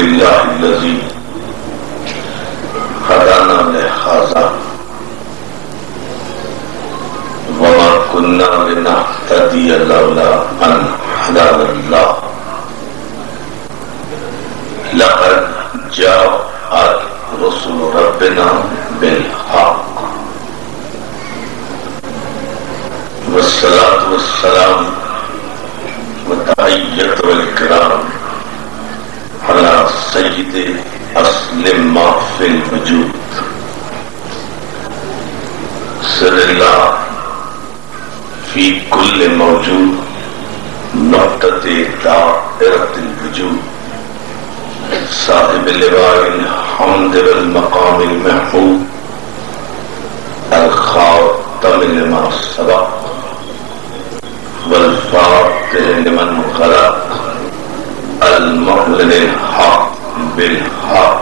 لله الذي هدانا لهذا وما كنا لنهتدي لولا أن هدانا الله لقد جاءت رسل ربنا بالحق والصلاة والسلام والتحية والإكرام على سيد أصل ما في الوجود سر الله في كل موجود نقطة دائرة الوجود صاحب اللواء الحمد والمقام المحمود الخاتم لما سبق والفاتح لمن خلق المعلن الحق بالحق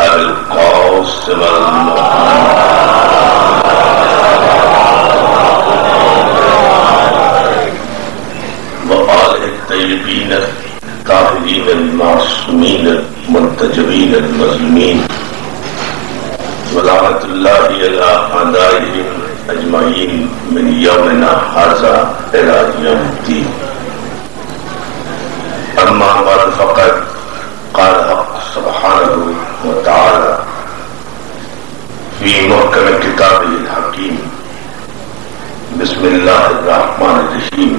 القاسم وآل الطيبين الطاهرين المعصومين المنتجبين المظلومين ولعنة الله على أعدائهم أجمعين من يومنا هذا إلى يوم الدين. أما بعد فقد قال حق سبحانه وتعالى في محكم كتابه الحكيم بسم الله الرحمن الرحيم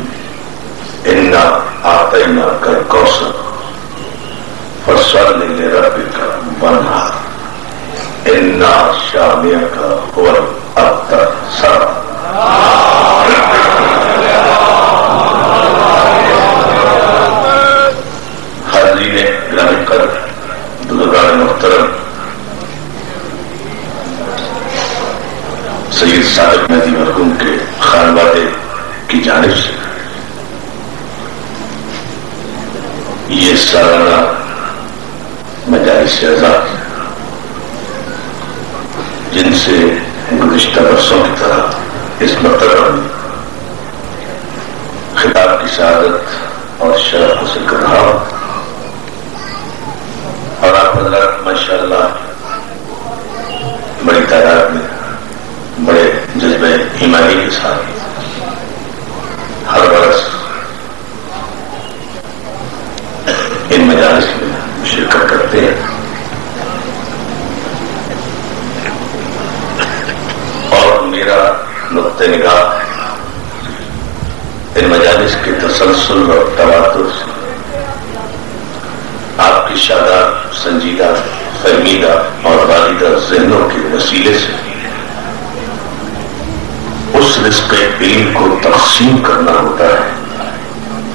إنا أعطيناك الكوثر فصل لربك وانحر إن شانئك هو الأبتر. حاضرین گرامی قدر، بزرگان محترم، سید صادق مہدی مرحوم کے خانوادے کی جانب سے یہ سالانہ مجالس اعزاز جن سے گزشتہ برسوں کی طرح اس مرتبہ میں خطاب کی سعادت اور شرف حاصل کر رہا ہوں، اور آپ حضرات ماشاءاللہ بڑی تعداد میں بڑے جذبہ ایمانی کے ساتھ ہر برس ان مجالس میں شرکت کرتے ہیں، اور میرا نقطہ نگاہ ان مجالس کے تسلسل اور تواتر سے آپ کی شاداب، سنجیدہ، فہمیدہ اور والدہ ذہنوں کے وسیلے سے اس رزق علم کو تقسیم کرنا ہوتا ہے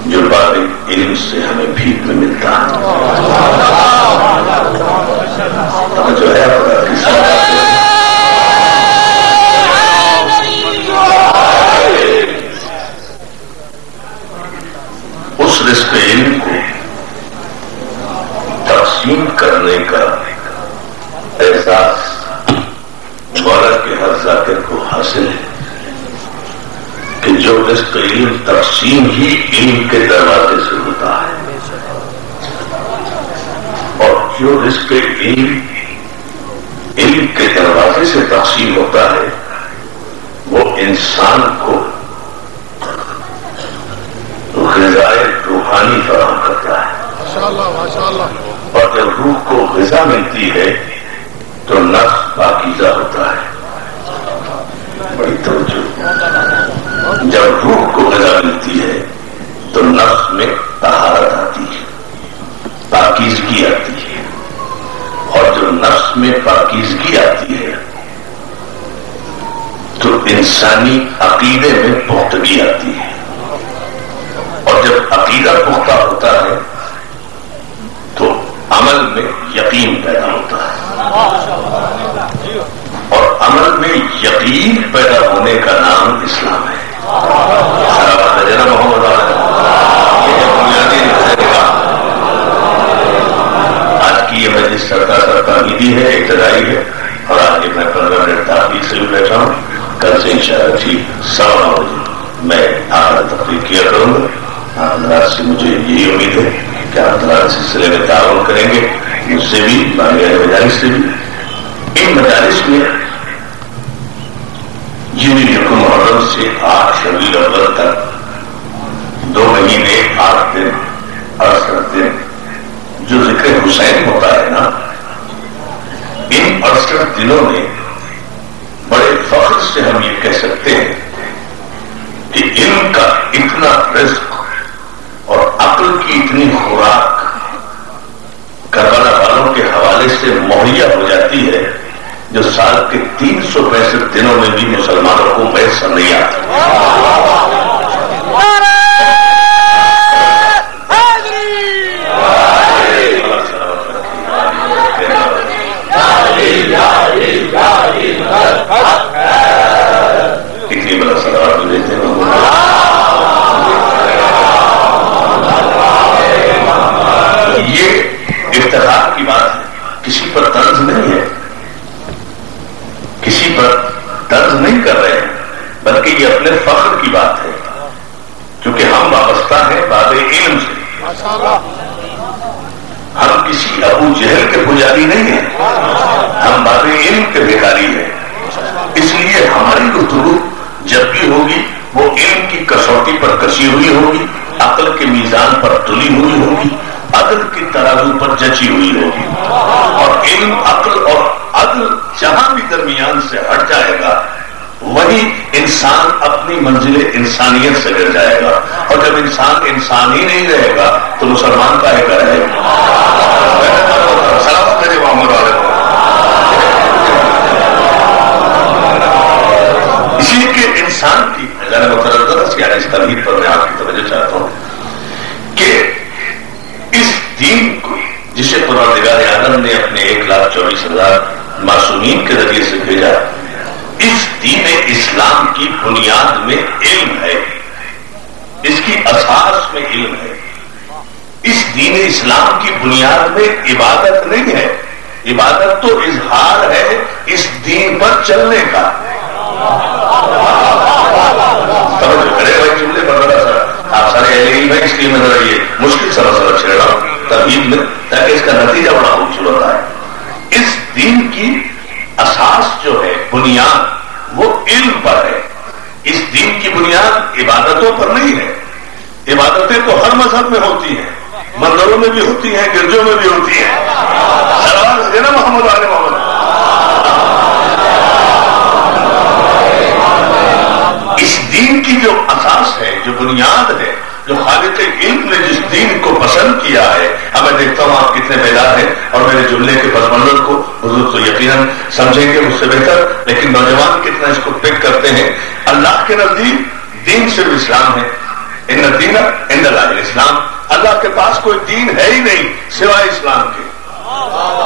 جو باب علم سے ہمیں بھیک میں ملتا ہے۔ جو ہے اس رزق علم کو تقسیم کرنے کا احساس مولا کے ہر ذاکر کو حاصل ہے کہ جو رزق علم تقسیم ہی علم کے دروازے سے ہوتا ہے، اور جو رزق علم علم کے دروازے سے تقسیم ہوتا ہے وہ انسان کو غذائے روحانی فراہم کرتا ہے، اور جب روح کو غذا ملتی ہے تو نفس پاکیزہ ہوتا ہے۔ بڑی توجہ، جب روح کو غذا ملتی ہے تو نفس میں طہارت آتی ہے، پاکیزگی آتی ہے، اور جب نفس میں پاکیزگی آتی ہے تو انسانی عقیدے میں پختگی آتی ہے، اور جب عقیدہ پختہ ہوتا ہے تو عمل میں یقین پیدا ہوتا ہے، اور عمل میں یقین پیدا ہونے کا نام اسلام ہے۔ محمد یہ بنیادی آج کی یہ مجلس تمہیدی ہے، ابتدائی ہے، اور آج میں 15 منٹ تاخیر سے بھی بیٹھا ہوں۔ کل سے انشاءاللہ ٹھیک 9:15 بجے میں آخر تقریر کیا کروں گا۔ آپ حضرات سے مجھے یہی امید ہے کہ آپ حضرات سلسلے میں تعاون کریں گے، مجھ سے بھی مجالس سے بھی، ان مجالس میں یہ محرم سے 8 ربیع الاول تک 2 مہینے 8 دن 68 دن جو ذکر حسین ہوتا ہے نا، ان 68 دنوں میں بڑے فخر سے ہم یہ کہہ سکتے ہیں کہ ان کا اتنا رزق اور عقل کی اتنی خوراک کربلا والوں کے حوالے سے مہیا ہو جاتی ہے جو سال کے 365 دنوں میں بھی مسلمانوں کو میسر نہیں آتی۔ کتنی بڑا سوال دیتے ہیں یہ افتخار کی بات ہے، کسی پر طنز نہیں ہے، کسی پر طنز نہیں کر رہے ہیں، بلکہ یہ اپنے فخر کی بات ہے، کیونکہ ہم وابستہ ہیں باب علم سے، ہم کسی ابو جہل کے پجاری نہیں ہیں، ہم باب علم کے بھیکاری ہیں، اس لیے ہماری گفتگو جب بھی ہوگی وہ علم کی کسوٹی پر کسی ہوئی ہوگی، عقل کے میزان پر تلی ہوئی ہوگی، عدل کی ترازو پر جچی ہوئی ہوگی، اور علم عقل اور عدل جہاں بھی درمیان سے ہٹ جائے گا وہی انسان اپنی منزل انسانیت سے گر جائے گا، اور جب انسان انسان ہی نہیں رہے گا تو مسلمان کاہے کا رہے گا؟ سلام میرے محمد والے کو، اسی کے انسان کی اس تمہید پر میں آپ کی توجہ چاہتا ہوں کہ اس دین کو جسے پروردگار عالم نے اپنے 1,24,000 معصومین کے ذریعے سے بھیجا، اس دین اسلام کی بنیاد میں علم ہے، اس کی اساس میں علم ہے، اس دین اسلام کی بنیاد میں عبادت نہیں ہے، عبادت تو اظہار ہے اس دین پر چلنے کا۔ کرے بھائی جملے پر ذرا سا آپ سارے اہل علم ہیں، اس لیے میں ذرا یہ مشکل سرا چھیڑ رہا ہوں تمہید میں، تاکہ اس کا نتیجہ بڑا خوبصورت ہے۔ اس دین کی اساس جو ہے، بنیاد، وہ علم پر ہے۔ اس دین کی بنیاد عبادتوں پر نہیں ہے، عبادتیں تو ہر مذہب میں ہوتی ہیں، مندروں میں بھی ہوتی ہیں، گرجوں میں بھی ہوتی ہیں، سلام دینا محمد علیہ محمد۔ اس دین کی جو اساس ہے، جو بنیاد ہے، جو خالق علم نے جس دین کو پسند کیا ہے، اب میں دیکھتا ہوں آپ کتنے بیدار ہیں اور میرے جملے کے پس منظر کو حضور تو یقیناً سمجھیں گے مجھ سے بہتر، لیکن نوجوان کتنا اس کو پک کرتے ہیں۔ اللہ کے نزدیک دین صرف اسلام ہے، ان الدین عند اللہ الاسلام، اللہ کے پاس کوئی دین ہے ہی نہیں سوائے اسلام کے،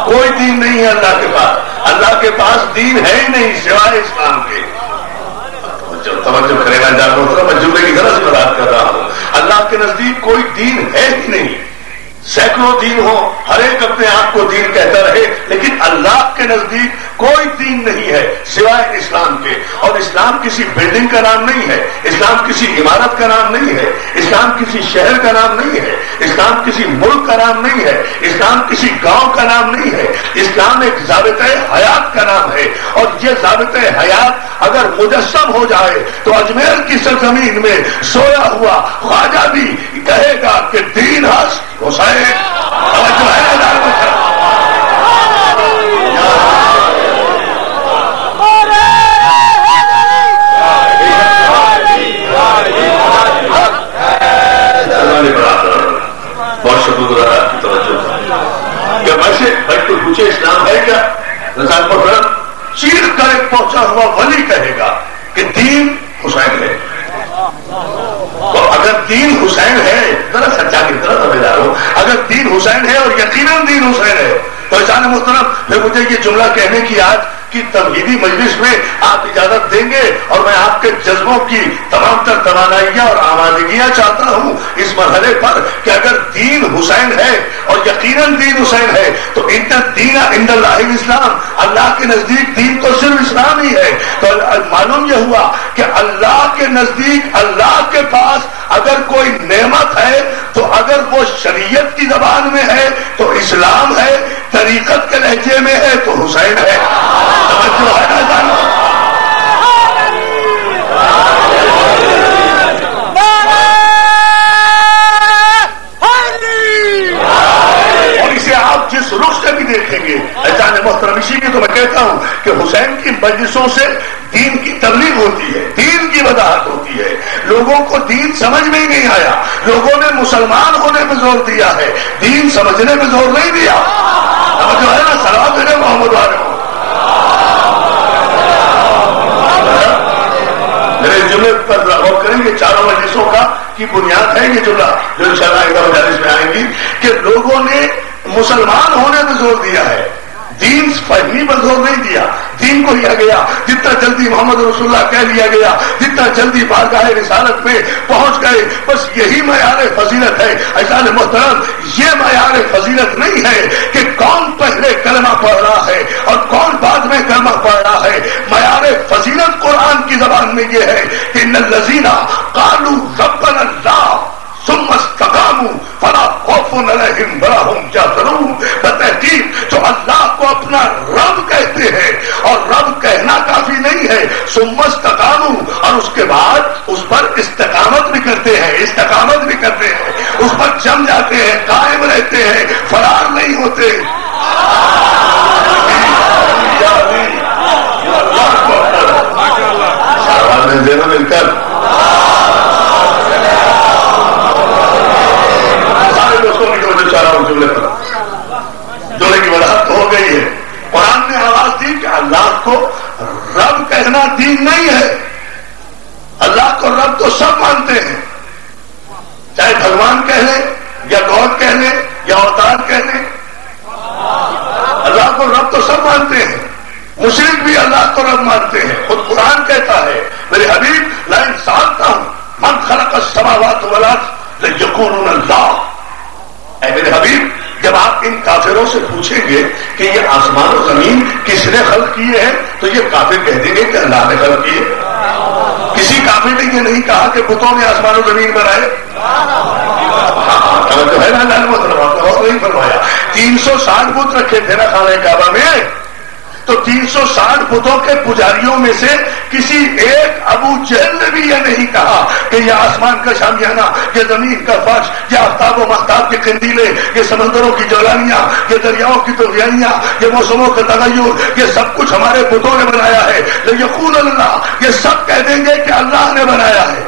کوئی دین نہیں ہے اللہ کے پاس، اللہ کے پاس دین ہے ہی نہیں سوائے اسلام کے۔ توجہ کرے گا جان محترم، میں جملے کی طرح سے بات کر رہا ہوں، اللہ کے نزدیک کوئی دین ہے ہی نہیں، سینکڑوں دین ہو، ہر ایک اپنے آپ کو دین کہتا رہے، لیکن اللہ کے نزدیک کوئی دین نہیں ہے سوائے اسلام کے۔ اور اسلام کسی بلڈنگ کا نام نہیں ہے، اسلام کسی عمارت کا نام نہیں ہے، اسلام کسی شہر کا نام نہیں ہے، اسلام کسی ملک کا نام نہیں ہے، اسلام کسی گاؤں کا نام نہیں ہے، اسلام ایک ضابطۂ حیات کا نام ہے، اور یہ ضابطۂ حیات اگر مجسم ہو جائے تو اجمیر کی سرزمین میں سویا ہوا خواجہ بھی کہے گا کہ دین حق حسین۔ توجہ ہے نا؟ بہت شکر گزار آپ کی توجہ۔ کیا ویسے بھائی کوئی پوچھے اسلام ہے کیا؟ رضا محترم چیخ کر ایک پہنچا ہوا ولی کہے گا کہ دین حسین ہے، تو اگر دین حسین ہے، ذرا سچا کی طرح سمجھدار ہو، اگر دین حسین ہے اور یقیناً دین حسین ہے تو جان محترم پھر مجھے یہ جملہ کہنے کی آج کی تمہیدی مجلس میں آپ اجازت دیں گے، اور میں آپ کے جذبوں کی تمام تر توانائیاں اور آمادگیاں چاہتا ہوں اس مرحلے پر کہ اگر دین حسین ہے اور یقیناً دین حسین ہے تو ان دین عند اللہ الاسلام، اللہ کے نزدیک دین تو صرف اسلام ہی ہے۔ تو معلوم یہ ہوا کہ اللہ کے نزدیک، اللہ کے پاس اگر کوئی نعمت ہے تو اگر وہ شریعت کی زبان میں ہے تو اسلام ہے، لہجے میں ہے تو حسین ہے. توجہ ہے نا جانو. آپ جس رخ سے بھی دیکھیں گے احسان محترم، اسی لیے تو میں کہتا ہوں کہ حسین کی مجلسوں سے دین کی تبلیغ ہوتی ہے، دین کی وضاحت ہوتی ہے. لوگوں کو دین سمجھ میں ہی نہیں آیا، لوگوں نے مسلمان ہونے پہ زور دیا ہے، دین سمجھنے پہ زور نہیں دیا. اب جو ہے نا صلوات ہے محمد والے کو. میرے جملے پر غور کریں گے، چاروں مجلسوں کا کی بنیاد ہے یہ جملہ جو انشاءاللہ ایک مجالس میں آئیں گی کہ لوگوں نے مسلمان ہونے پہ زور دیا ہے، دین فہمی پر زور نہیں دیا. دین کو لیا گیا جتنا جلدی محمد رسول اللہ کہہ لیا گیا، جتنا جلدی بارگاہ رسالت میں پہنچ گئے، بس یہی معیار فضیلت ہے. عزیزان محترم، یہ معیار فضیلت نہیں ہے کہ کون پہلے کلمہ پڑھ رہا ہے اور کون بعد میں کلمہ پڑھ رہا ہے. معیار فضیلت قرآن کی زبان میں یہ ہے کہ ان الذین قالوا ربنا اللہ ثم استقاموا فلا خوف علیہم ولا هم یحزنون. بتحقیق جو اللہ کو اپنا رب کہتے ہیں، اور رب کہنا کافی نہیں ہے، ثم استقاموا، اور اس کے بعد اس پر استقامت بھی کرتے ہیں، استقامت بھی کرتے ہیں، اس پر جم جاتے ہیں، قائم رہتے ہیں، فرار نہیں ہوتے. دینا مل کر سارے دوستوں کی توجہ چاہ رہا ہوں جملے پر. جملے کی وضاحت ہو گئی ہے. قرآن نے آواز دی کہ اللہ کو رب کہنا دین نہیں ہے. اللہ کو رب تو سب مانتے ہیں، چاہے بھگوان کہہ لیں یا گاڈ کہہ لیں یا اوتار کہہ لیں. اللہ کو رب تو سب مانتے ہیں. مشرک بھی اللہ کو رب مانتے ہیں. خود قرآن کہتا ہے میرے حبیب لئن سألتهم من خلق السماوات والارض لیقولون اللہ. اے میرے حبیب، جب آپ ان کافروں سے پوچھیں گے کہ یہ آسمان و زمین کس نے خلق کیے ہیں تو یہ کافر کہہ دیں گے کہ اللہ نے خلق کیے. کسی کافر نے یہ نہیں کہا کہ بتوں نے آسمان و زمین بنائے. جو ہے نا اللہ نے بہت نہیں فرمایا. 360 بت رکھے تھے نا خانہ کعبہ میں، تو 360 بتوں کے پجاریوں میں سے کسی ایک ابو جہل نے بھی یہ نہیں کہا کہ یہ آسمان کا شامیانہ، یہ زمین کا فرش، یہ آفتاب و مہتاب کے قندیلیں، یہ سمندروں کی جولانیاں، یہ دریاؤں کی طغیانیاں، یہ موسموں کا تغیر، یہ سب کچھ ہمارے بتوں نے بنایا ہے. لیقول اللہ، یہ سب کہہ دیں گے کہ اللہ نے بنایا ہے.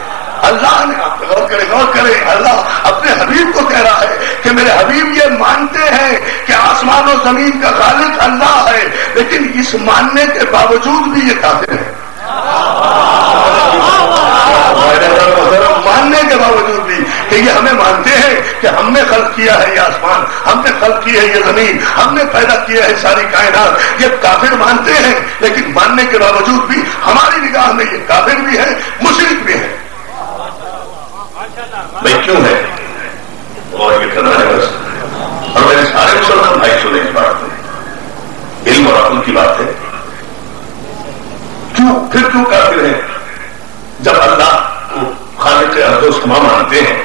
اللہ نے، آپ غور کریں، اللہ اپنے حبیب کو کہہ رہا ہے کہ میرے حبیب یہ مانتے ہیں کہ آسمان و زمین کا خالق اللہ ہے، لیکن اس ماننے کے باوجود بھی یہ کافر ہے. ماننے کے باوجود بھی کہ یہ ہمیں مانتے ہیں کہ ہم نے خلق کیا ہے یہ آسمان، ہم نے خلق کی ہے یہ زمین، ہم نے پیدا کیا ہے ساری کائنات. یہ کافر مانتے ہیں، لیکن ماننے کے باوجود بھی ہماری نگاہ میں یہ کافر بھی ہے، مشرک بھی ہے. بھائی کیوں ہے؟ اور یہ کرنا ہے بس. اور میرے سارے مسلمان بھائی سنے اس بات میں، علم اور عقل کی بات ہے. کیوں کافر ہیں؟ جب اللہ کو خالق ارض و سما مانتے ہیں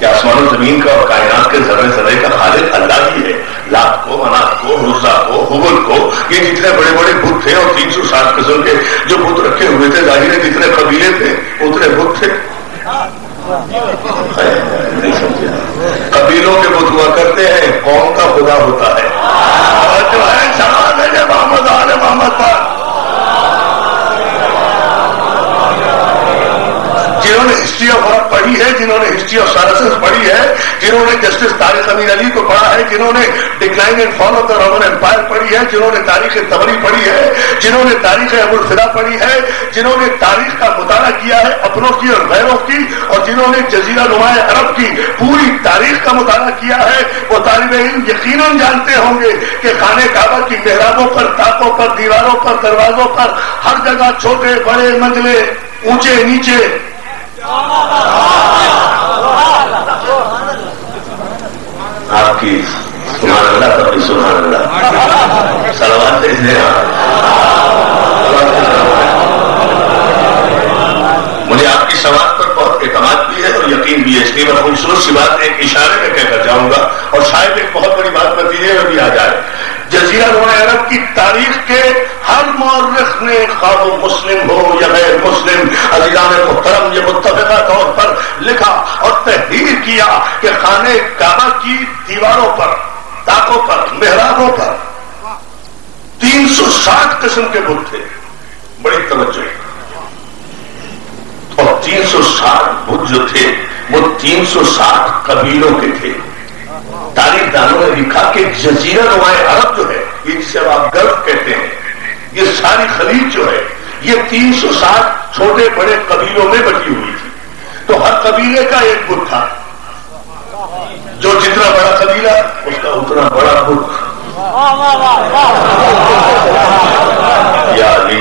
کہ آسمان و زمین کا اور کائنات کے ذرے ذرے کا خالق اللہ ہی ہے. لات کو، منات کو، عزا کو، حبل کو، یہ جتنے بڑے بڑے بت تھے اور 360 قسم کے جو بت رکھے ہوئے تھے، ظاہر ہے جتنے قبیلے تھے اتنے بت تھے. نہیں سمجھے؟ قبیلوں کے بت ہوا کرتے ہیں، قوم کا خدا ہوتا ہے. اور جو ہے سلام ہے محمد آل محمد پر. جنہوں نے ہسٹری آف عرب پڑھی ہے، جنہوں نے ہسٹری آف سارسنس پڑھی ہے، جنہوں نے جسٹس طارق امین علی کو پڑھا ہے، جنہوں نے decline and fall of the Roman empire پڑھی ہے، جنہوں نے تاریخ طبری پڑھی ہے، جنہوں نے تاریخ ابو الفدا پڑھی ہے، جنہوں نے تاریخ کا مطالعہ کیا ہے اپنوں کی اور غیروں کی، اور جنہوں نے جزیرہ نما عرب کی پوری تاریخ کا مطالعہ کیا ہے، وہ طالب علم یقیناً جانتے ہوں گے کہ خانہ کعبہ کی محرابوں پر، طاقوں پر، دیواروں پر، دروازوں پر ہر جگہ چھوٹے بڑے منزلے، اونچے نیچے، آپ کی سبحان اللہ پر بھی سبحان اللہ صلوات بھیجنے. مجھے آپ کی سماعت پر بہت اعتماد بھی ہے اور یقین بھی ہے. اس لیے میں خوبصورت سی بات ایک اشارے میں کہہ کر جاؤں گا اور شاید ایک بہت بڑی بات نتیجے میں بھی آ جائے. جزیرہ نما عرب کی تاریخ کے ہر مورخ نے خواہ وہ مسلم ہو یا غیر مسلم عزیزان محترم یہ متفقہ طور پر لکھا اور تحریر کیا کہ خانہ کعبہ کی دیواروں پر، طاقوں پر، محرابوں پر 360 قسم کے بت تھے. بڑی توجہ. اور 360 بت جو تھے وہ 360 قبیلوں کے تھے. تاریخ دانوں نے لکھا کہ جزیرہ نما عرب جو ہے، یہ جسے آپ گلف کہتے ہیں، یہ ساری خلیج جو ہے یہ 360 چھوٹے بڑے قبیلوں میں بٹی ہوئی تھی. تو ہر قبیلے کا ایک بت تھا. جو جتنا بڑا قبیلہ اس کا اتنا بڑا بت. یا علی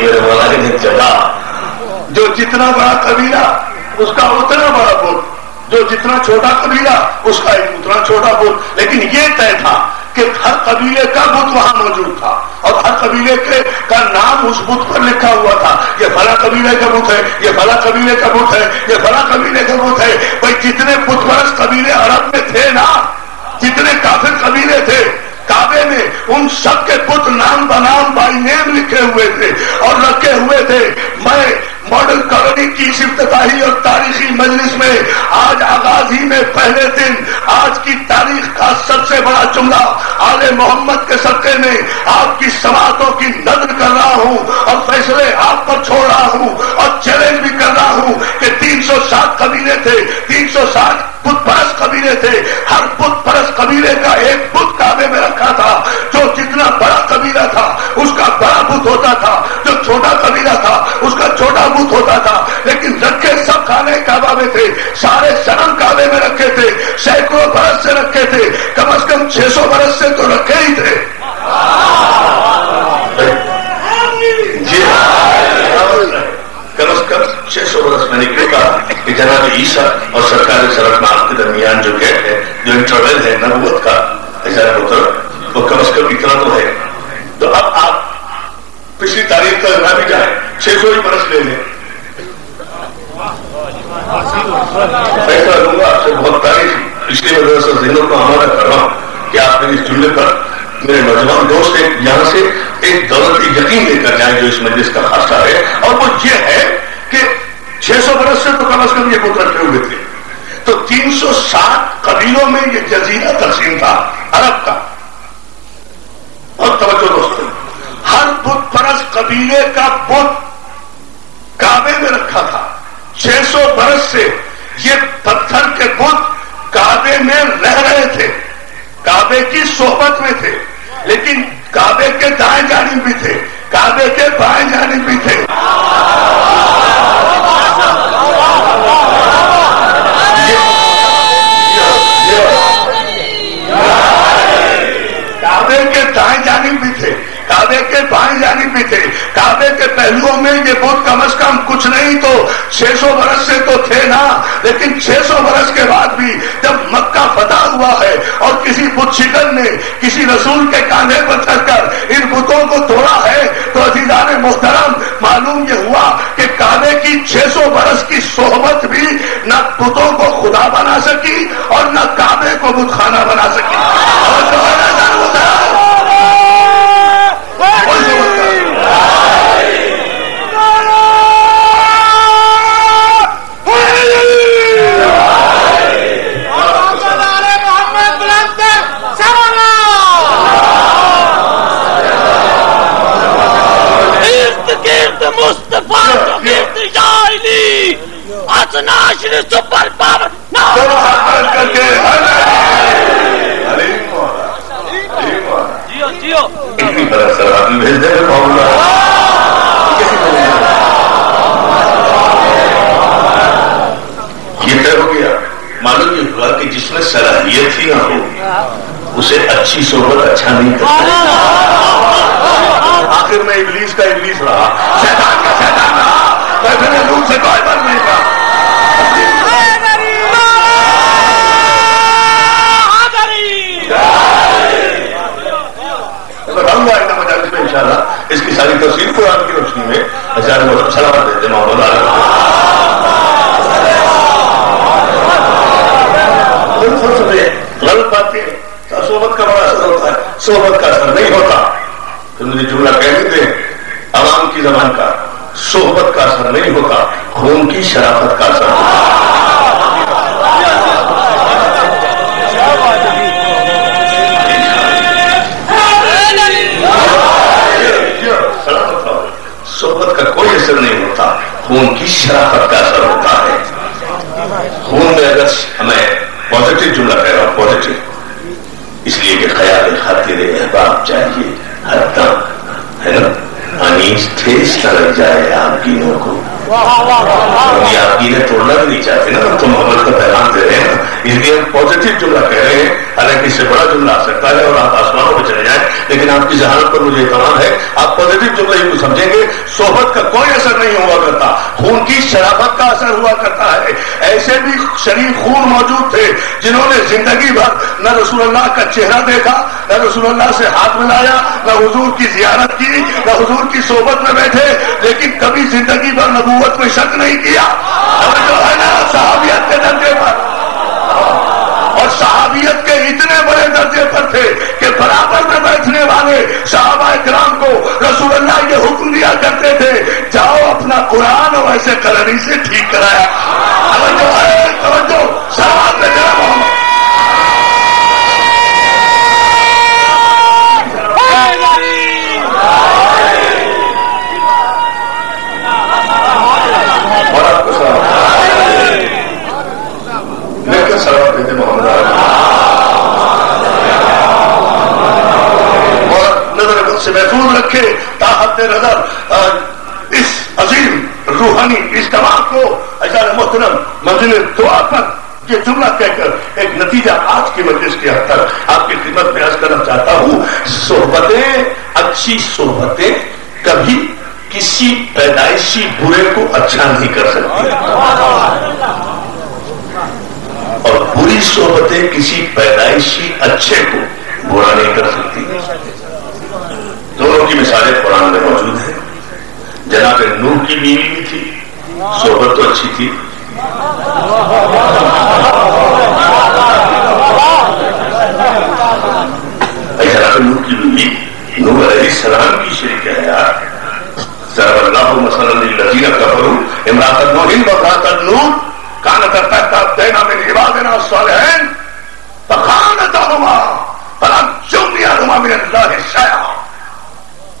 میرے مولانا نے جگہ. جو جتنا بڑا قبیلہ اس کا اتنا بڑا بت، جو جتنا چھوٹا قبیلہ اس کا ایک اتنا چھوٹا بت. لیکن یہ طے تھا کہ ہر قبیلے کا بت وہاں موجود تھا اور ہر قبیلے کا نام اس بت پر لکھا ہوا تھا. یہ فلاں قبیلے کا بت ہے، یہ فلاں قبیلے کا بت ہے، یہ فلاں قبیلے کا بت ہے. بھائی جتنے بت پرست قبیلے عرب میں تھے نا، جتنے کافر قبیلے تھے کعبے میں، ان سب کے بت نام بنام بائی نیم لکھے ہوئے تھے اور رکھے ہوئے تھے. میں ماڈل کالونی کی اس افتتاحی اور تاریخی مجلس میں آج آغاز ہی میں پہلے دن آج کی تاریخ کا سب سے بڑا جملہ آل محمد کے صدقے میں آپ کی سماعتوں کی نظر کر رہا ہوں اور فیصلے آپ پر چھوڑ رہا ہوں اور چیلنج بھی کر رہا ہوں کہ 360 قبیلے تھے، 360 بت پرست قبیلے تھے. ہر بت پرست قبیلے کا ایک بت کعبے میں رکھا تھا. جو جتنا بڑا قبیلہ تھا اس کا بڑا بت ہوتا تھا، جو چھوٹا قبیلہ تھا اس کا چھوٹا بت ہوتا تھا. لیکن رکھے سب خانے کعبہ میں تھے، سارے صنم کعبے میں رکھے تھے. سینکڑوں برس سے رکھے تھے، کم از کم 600 برس سے تو رکھے ہی تھے. جی کم از کم 600 برس. میں نے کیوں کہا کہ جناب عیسیٰ اور سرکار سرکار کے درمیان جو گیپ ہے، جو انٹرول ہے نبوت کا، وہ کم از کم اتنا تو ہے. تو اب آپ پچھلی تاریخ کا نہ بھی جائیں، 600 ہی برس لے لیں. فیصلہ لوں گا آپ سے بہت تاریخ، اس لیے میں دراصل ذہنوں کو آمادہ کر رہا ہوں کہ آپ میرے اس جملے پر میرے نوجوان دوست یہاں سے ایک دولت یقین لے کر جائیں جو اس مجلس کا خاصہ ہے. اور وہ یہ ہے کہ 600 برس سے تو کم از کم یہ بت رکھے ہوئے تھے. تو 360 قبیلوں میں یہ جزیرہ تقسیم تھا عرب کا. اور توجہ دوستوں، ہر بت پرست قبیلے کا بت کعبے میں رکھا تھا. 600 برس سے یہ پتھر کے بت کعبے میں رہ رہے تھے، کعبے کی صحبت میں تھے. لیکن کعبے کے دائیں جانب بھی تھے، کعبے کے بائیں جانب بھی تھے. کعبے کے دائیں جانب بھی تھے، کعبے کے بائیں جانب بھی تھے. کعبے کے پہلوؤں میں یہ بت کم از کم کچھ نہیں تو 600 برس سے تو تھے نا. لیکن 600 برس کے بعد بھی جب مکہ فتح ہوا ہے اور کسی بت شکن نے کسی رسول کے کاندھے پر چڑھ کر ان بتوں کو توڑا ہے تو عزیزان محترم معلوم یہ ہوا کہ کعبے کی 600 برس کی صحبت بھی نہ بتوں کو خدا بنا سکی اور نہ کعبے کو بت خانہ بنا سکی. اور جو ہے ناشر سپر پاور جیو جیو یہ طے ہو گیا. معلوم یہ ہوا کہ جس میں صلاحیت ہی نہ ہو اسے اچھی صحبت اچھا نہیں کرتا. آخر میں ابلیس کا ابلیس رہا، شیطان کا شیطان رہا. پھر لوگ سے کوئی بات نہیں تھا. اس کی ساری تفصیل قرآن کی روشنی میں سلامت دیتے مولانا. غلط باتیں صحبت کا بڑا اثر ہوتا ہے، صحبت کا اثر چاہیے حد تک ہے نا انیس ٹھیس نہ لگ جائے آپ گینوں کو. یہ آپ گینے توڑنا بھی نہیں چاہتے نا, تو محبت کا پیغام دے رہے ہیں نا, اس لیے ہم پازیٹیو جملہ کہہ رہے ہیں. حالانکہ اس سے بڑا جملہ آ سکتا ہے اور آپ آسمانوں پہ چلے جائیں, لیکن آپ کی ذہانت پر مجھے اعتماد ہے آپ پازیٹیو جملہ ہی کو سمجھیں گے. صحبت کا کوئی اثر نہیں ہوا کرتا, خون کی شرافت کا اثر ہوا کرتا ہے. ایسے بھی شریف خون موجود تھے جنہوں نے زندگی بھر نہ رسول اللہ کا چہرہ دیکھا, نہ رسول اللہ سے ہاتھ ملایا, نہ حضور کی زیارت کی, نہ حضور کی صحبت میں بیٹھے, لیکن کبھی زندگی بھر نبوت میں شک نہیں کیا. اور جو ہے نا صحابیت کے درجے پر, اور صحابیت کے اتنے بڑے درجے پر تھے کہ برابر میں بیٹھنے والے صحابہ کرام کو رسول اللہ یہ حکم دیا کرتے تھے, جاؤ اپنا قرآن اور ایسے قرنی سے ٹھیک کرایا. توجہ ہے, توجہ, صلوات پہ جناب محمد. سے محفوظ رکھے تاحد نظر اس عظیم روحانی اجتماع کو. اجازت محترم منزل دعا پر یہ جملہ کہہ کر ایک نتیجہ آج کی مجلس کے حد تک آپ کی خدمت میں عرض کرنا چاہتا ہوں. صحبتیں, اچھی صحبتیں کبھی کسی پیدائشی برے کو اچھا نہیں کر سکتی, اور بری صحبتیں کسی پیدائشی اچھے کو برا نہیں کر سکتی. دونوں کی مثالیں قرآن میں موجود ہیں. جناب نوح کی بیوی بھی تھی, صحبت تو اچھی تھی. جناب نوح کی بیوی نوح علیہ السلام کی شریک حیات. ضرب اللہ مثلا للذین کفروا امرأۃ نوح وامرأۃ لوط كانتا تحت عبدین من عبادنا الصالحین فخانتاہما فلم یغنی عنہما من اللہ شیئا.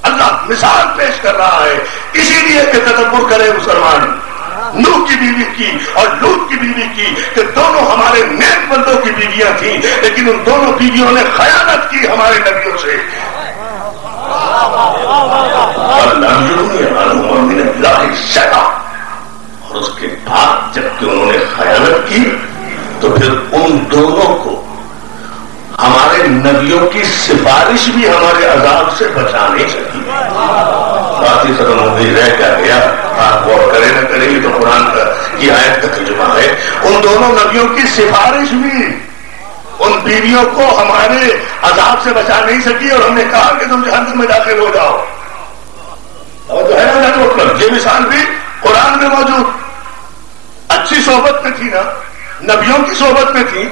اللہ مثال پیش کر رہا ہے اسی لیے کہ تدبر کرے مسلمان نوح کی بیوی کی اور لوط کی بیوی کی کہ دونوں ہمارے نیک بندوں کی بیویاں تھیں, لیکن ان دونوں بیویوں نے خیانت کی ہمارے نبیوں سے. اور اس کے بعد جب کہ انہوں نے خیانت کی تو پھر ان دونوں کو ہمارے نبیوں کی سفارش بھی ہمارے عذاب سے بچا نہیں سکی. بات ہی ختم ہو گئی, رہ کیا گیا. آپ غور کریں نہ کریں, یہ تو قرآن کی آیت کا ترجمہ ہے. ان دونوں نبیوں کی سفارش بھی ان بیویوں کو ہمارے عذاب سے بچا نہیں سکی, اور ہم نے کہا کہ تم جہنم میں داخل ہو جاؤ. اور جو ہے نا مطلب یہ مثال بھی قرآن میں موجود. اچھی صحبت میں تھی نا, نبیوں کی صحبت میں تھی.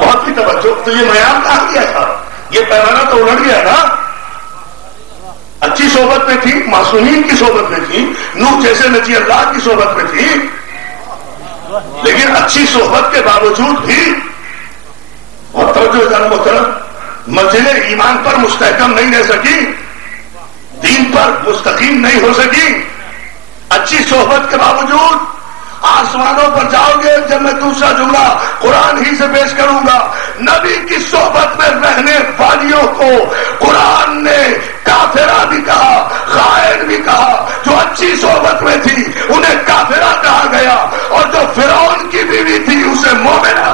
بہت ہی توجہ. تو یہ معیار کہاں گیا تھا, یہ پیمانہ تو الٹ گیا نا. اچھی صحبت میں تھی, معصومین کی صحبت میں تھی, نوح جیسے نبی اللہ کی صحبت میں تھی, لیکن اچھی صحبت کے باوجود بھی بہت توجہ جان محترم منزل ایمان پر مستحکم نہیں رہ سکی, دین پر مستقیم نہیں ہو سکی. اچھی صحبت کے باوجود آسمانوں پر جاؤ گے. جب میں دوسرا جملہ قرآن ہی سے پیش کروں گا, نبی کی صحبت میں رہنے والیوں کو قرآن نے کافرہ بھی کہا, خائن بھی کہا. جو اچھی صحبت میں تھی انہیں کافرہ کہا گیا, اور جو فرعون کی بیوی تھی اسے مومنہ.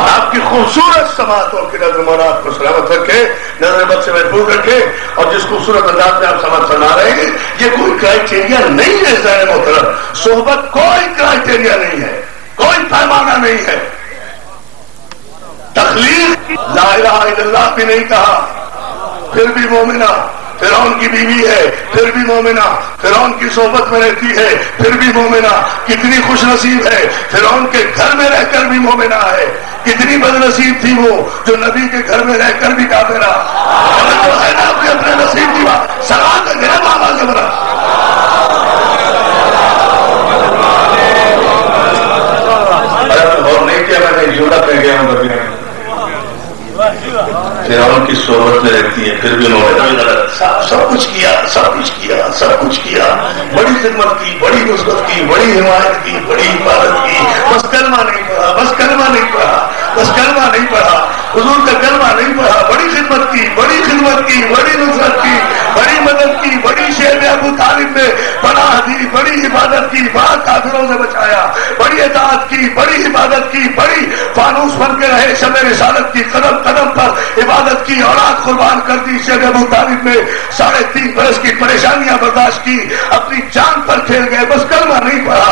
آپ کی خوبصورت سماعتوں کی نظر مولا آپ کو سلامت رکھے, نظر بد سے محفوظ رکھے. اور جس خوبصورت انداز میں آپ سمجھ فرما رہے ہیں, یہ کوئی کرائٹیریا نہیں ہے ذہن محترم. صحبت کوئی کرائٹیریا نہیں ہے, کوئی پیمانہ نہیں ہے. تخلیق لا الہ الا اللہ بھی نہیں کہا, پھر بھی مومنہ. فرعون کی بیوی ہے پھر بھی مومنہ، فرعون کی صحبت میں رہتی ہے پھر بھی مومنہ، کتنی خوش نصیب ہے فرعون کے گھر میں رہ کر بھی مومنہ ہے، کتنی بد نصیب تھی وہ جو نبی کے گھر میں رہ کر بھی کافرہ جو ہے نا اپنے نصیب کی بات سلام کا گرم آواز برا اور نہیں کیا میں نے جوڑا پہ گیا ہوں کبھی فرعون کی صحبت میں رہتی ہے پھر بھی سب کچھ کیا بڑی خدمت کی، بڑی نصرت کی، بڑی حمایت کی، بڑی حفاظت کی، بس کلمہ نہیں پڑھا حضور کا کلمہ نہیں پڑھا، بڑی خدمت کی، بڑی نصرت کی، بڑی مدد کی، بڑی شیب ابو طالب نے پناہ دی، بڑی حفاظت کی، بڑا کافروں سے بچایا، بڑی اطاعت کی، بڑی حفاظت کی، بڑی فانوس بن کے رہے شمع رسالت کی، قدم قدم پر عبادت کی، اولاد قربان کر دی شیب ابو طالب نے 3.5 برس کی پریشانیاں برداشت کی، اپنی جان پر کھیل گئے، بس کلمہ نہیں پڑھا،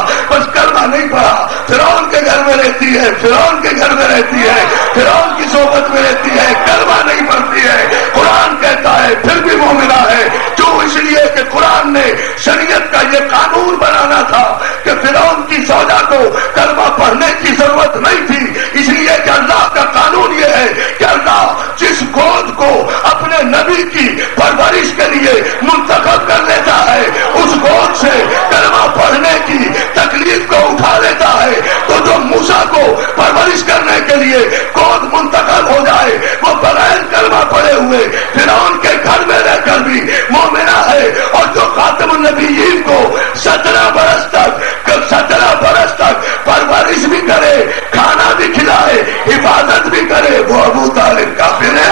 فرعون کے گھر میں رہتی ہے، فرعون کی صحبت میں رہتی ہے، کلمہ نہیں پڑھتی ہے، قرآن کہتا ہے پھر بھی مومنہ ہے، جو اس لیے کہ قرآن نے شریعت کا یہ قانون بنانا تھا کہ فرعون کی سودا کو کلمہ پڑھنے کی ضرورت نہیں تھی، اس لیے کہ اللہ کا قانون یہ ہے کہ اللہ جس گود کو اپنے نبی کی پرورش کے لیے منتخب کر لیتا ہے اس گود سے کلمہ پڑھنے کی تکلیف کو اٹھا لیتا ہے، تو جو موسیٰ کو پرورش کرنے کے لیے گود منتخب ہو جائے وہ بغیر کلمہ پڑھے ہوئے فرعون کے گھر میں رہ کر بھی مومنہ ہے، اور جو خاتم النبیین کو 17 برس تک پرورش بھی کرے، کھانا بھی کھلائے، حفاظت بھی کرے، وہ ابو طالب کافر ہے۔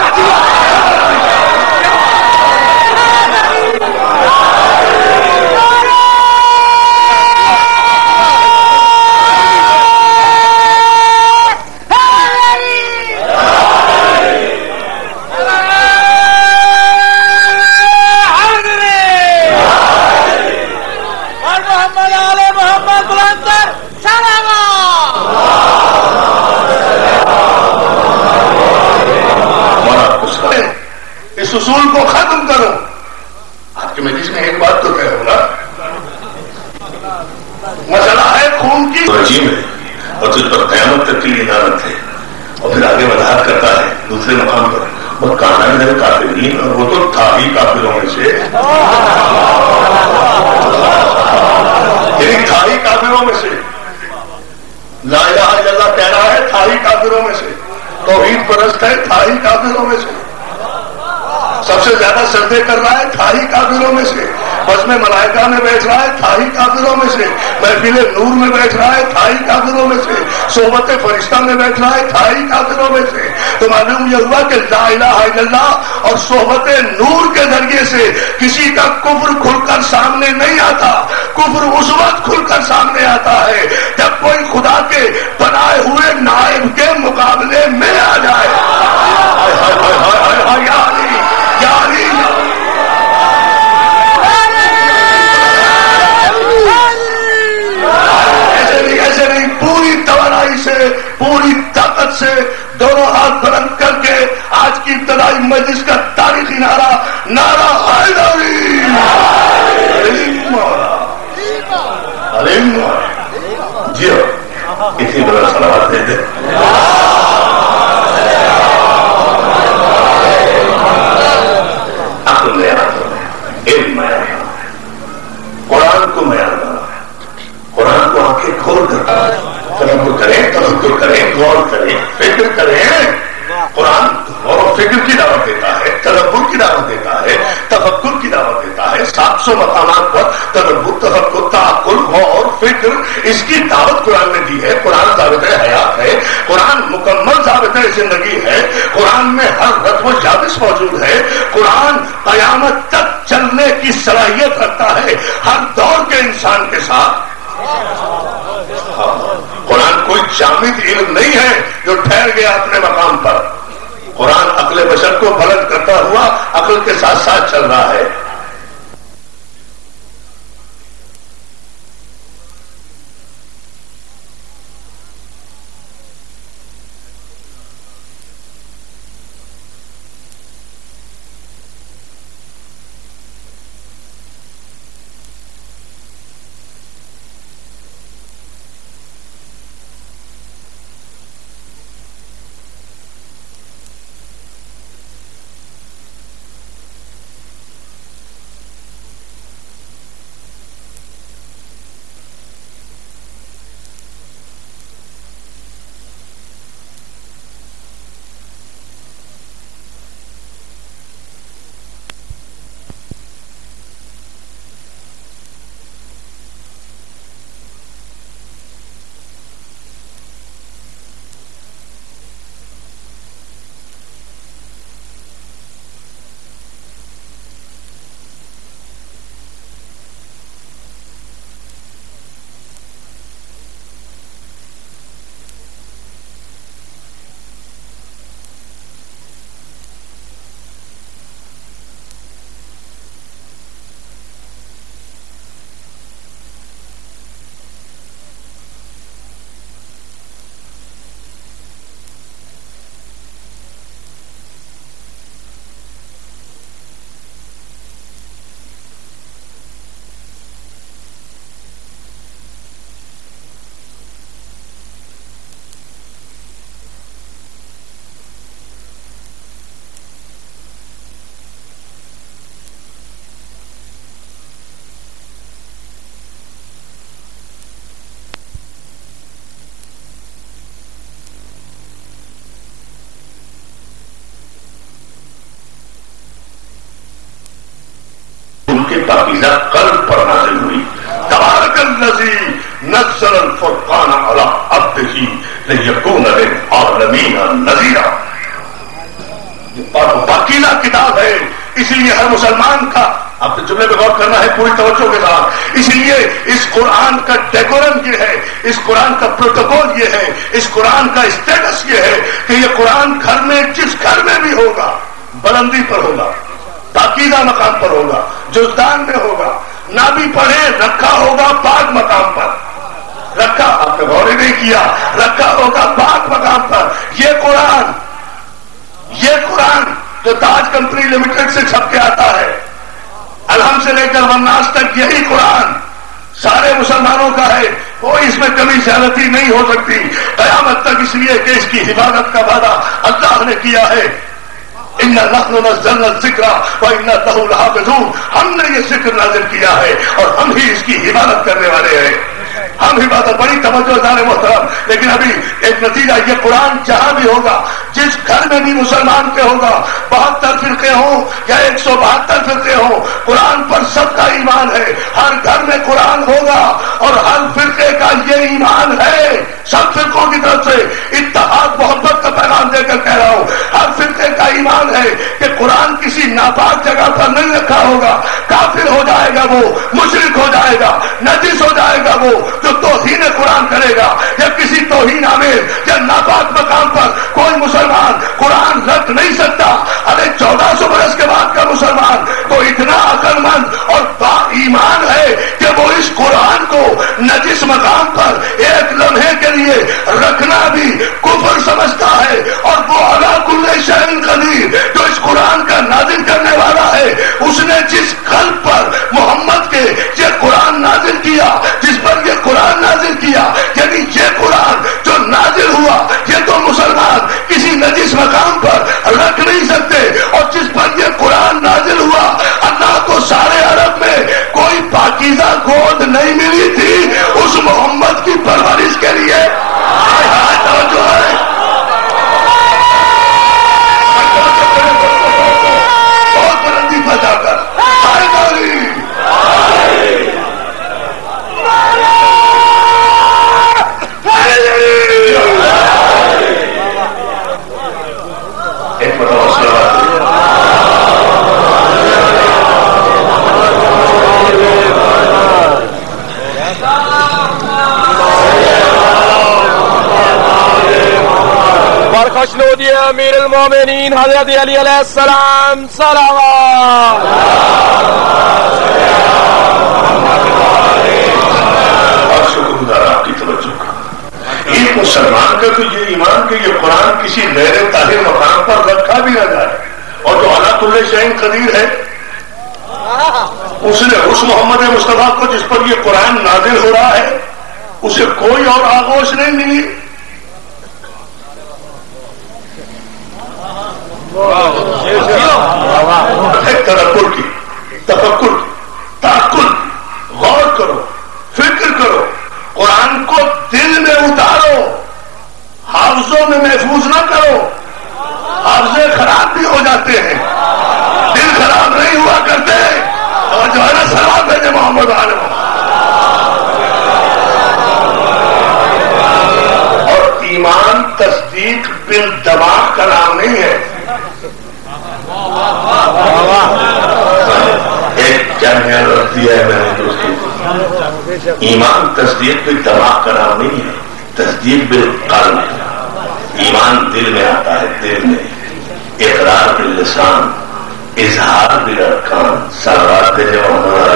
اصول کو ختم کرو۔ آپ کے مجلس میں ایک بات تو کہہ نا، مسئلہ ہے خون کی رجیم ہے اور جس پر قیامت تک کے لیے لعنت ہے، اور پھر آگے وضاحت کرتا ہے دوسرے مقام پر وہ کانا بھی میرے کافرین، اور وہ تو تھا ہی کافروں میں سے، یعنی تھا ہی کافروں میں سے، لا الہ الا اللہ کہہ رہا ہے تھا ہی کافروں میں سے، توحید پرست ہے تھا ہی کافروں میں سے، سب سے زیادہ سجدے کر رہا ہے تھا ہی کافروں میں سے، بس میں ملائکہ میں بیٹھ رہا ہے تھا ہی کافروں میں سے، محفل نور میں بیٹھ رہا ہے تھا ہی کافروں میں سے، صحبت فرشتہ میں بیٹھ رہا ہے تھا ہی کافروں میں سے۔ تو معلوم یہ ہوا کہ لا الہ الا اللہ اور صحبت نور کے ذریعے سے کسی کا کفر کھل کر سامنے نہیں آتا، کفر اس وقت کھل کر سامنے آتا ہے جب کوئی خدا کے بنائے ہوئے نائب کے مقابلے میں آ جائے۔ ایسے نہیں، پوری توانائی سے، پوری طاقت سے دونوں ہاتھ بلند کر کے آج کی ابتدائی مجلس کا تاریخی نعرہ حیدری جی ہو، اتنی بڑا صلوات دے دے۔ قرآن کو معیار بنا، قرآن کو آنکھیں کھول کر تفکر کریں، غور کریں، فکر کریں۔ قرآن غور و فکر کی دعوت دیتا ہے، تدبر کی دعوت دیتا ہے، تفکر کی دعوت دیتا ہے۔ 700 مقامات پر تدبر، تفکر، تعقل، غور، فکر، اس کی دعوت قرآن نے دی ہے۔ قرآن ضابطۂ حیات ہے، قرآن مکمل ضابطۂ زندگی ہے، قرآن میں ہر رتب و جابش موجود ہے، قرآن قیامت تک چلنے کی صلاحیت رکھتا ہے ہر دور کے انسان کے ساتھ۔ قرآن کوئی جامد علم نہیں ہے جو ٹھہر گیا اپنے مقام پر، قرآن عقل بشر کو بلند کرتا ہوا عقل کے ساتھ ساتھ چل رہا ہے۔ پاکیزہ قلب پر نازل ہوئی. تبارک الذی نزل الفرقان علی عبدہ لیکون للعالمین نذیرا. اور پاکیزہ کتاب ہے، اسی لیے ہر مسلمان کا اپنے جملے پہ غور کرنا ہے پوری توجہ کے ساتھ. اسی لیے اس قرآن کا ڈیکورم یہ ہے، اس قرآن کا پروٹوکول یہ ہے، اس قرآن کا اسٹیٹس یہ ہے کہ یہ قرآن گھر میں جس گھر میں بھی ہوگا بلندی پر ہوگا، پاکیزہ مقام پر ہوگا، جزدان میں ہوگا، نہ بھی پڑھے رکھا ہوگا پاک مقام پر. رکھا، آپ نے غور ہی نہیں کیا، رکھا ہوگا پاک مقام پر. یہ قرآن جو تاج کمپنی لمیٹڈ سے چھپ کے آتا ہے، الحم سے لے کر والناس تک یہی قرآن سارے مسلمانوں کا ہے. کوئی اس میں کمی زیادتی نہیں ہو سکتی قیامت تک، اس لیے کہ اس کی حفاظت کا وعدہ اللہ نے کیا ہے. اِنَّا نَحْنُ نَزَّلْنَا الذِّكْرَ وَإِنَّا لَهُ لَحَافِظُونَ. ہم نے یہ ذکر نازل کیا ہے اور ہم ہی اس کی حفاظت کرنے والے ہیں. ہم حفاظت، بڑی توجہ دار محترم. لیکن ابھی ایک نتیجہ، یہ قرآن جہاں بھی ہوگا، جس گھر میں بھی مسلمان کے ہوگا، 72 فرقے ہوں یا 172 فرقے ہوں، قرآن پر سب کا ایمان ہے. ہر گھر میں قرآن ہوگا اور ہر فرقے کا یہ ایمان ہے، سب فرقوں کی طرف سے اتحاد محبت کا پیغام دے کر کہہ رہا ہوں، ہر فرقے کا ایمان ہے کہ قرآن کسی ناپاک جگہ پر نہیں رکھا ہوگا. کافر ہو جائے گا وہ، مشرک ہو جائے گا، نجس ہو جائے گا وہ جو توہین قرآن کرے گا، یا کسی توہین آمیز یا ناپاک مقام پر کوئی مسلمان قرآن رکھ نہیں سکتا. ارے 1400 برس کے بعد کا مسلمان تو اتنا عقل مند اور با ایمان ہے کہ وہ اس قرآن کو نجس مقام پر ایک لمحے کے لیے رکھنا بھی کفر سمجھتا ہے. اور وہ علی کل شیء قدیر جو اس قرآن کا نازل کرنے والا ہے، اس نے جس قلب پر محمد کے یہ قرآن نازل کیا، جس پر یہ قرآن نازل کیا، یعنی یہ قرآن جو نازل ہوا، یہ تو مسلمان کسی نجس مقام پر رکھ نہیں سکتے. اور جس پر یہ قرآن نازل ہوا، اللہ کو سارے عرب میں کوئی پاکیزہ گود نہیں ملی تھی اس محمد کی پرورش کے لیے. توجہ ہے، بہت بلندی پر جا کر خوشنودی امیر المومنین حضرت علی علیہ السلام صلوات. اور شکر گزار آپ کی توجہ کا. ایک مسلمان کا تو یہ ایمان کہ یہ قرآن کسی غیر طاہر مقام پر رکھا بھی نہ جائے، اور جو علی کل شیء قدیر ہے اس نے اس محمد مصطفیٰ کو جس پر یہ قرآن نازل ہو رہا ہے اسے کوئی اور آغوش نہیں ملی. تدبر کی، تفکر کی، تعقل، غور کرو، فکر کرو، قرآن کو دل میں اتارو، حافظوں میں محفوظ نہ کرو. حافظے خراب بھی ہو جاتے ہیں، دل خراب نہیں ہوا کرتے. اور جو ہے نا سلام بھیجے محمد عالم. اور ایمان تصدیق بالدماغ کا نام نہیں ہے. ایک جامعہ رکھ دیا ہے میں نے دوستوں، ایمان تصدیق بالدماغ کا نام نہیں ہے، تصدیق بالقلب. ایمان دل میں آتا ہے، دل میں اقرار باللسان، اظہار بالارکان. صلوات بھیجے محمد.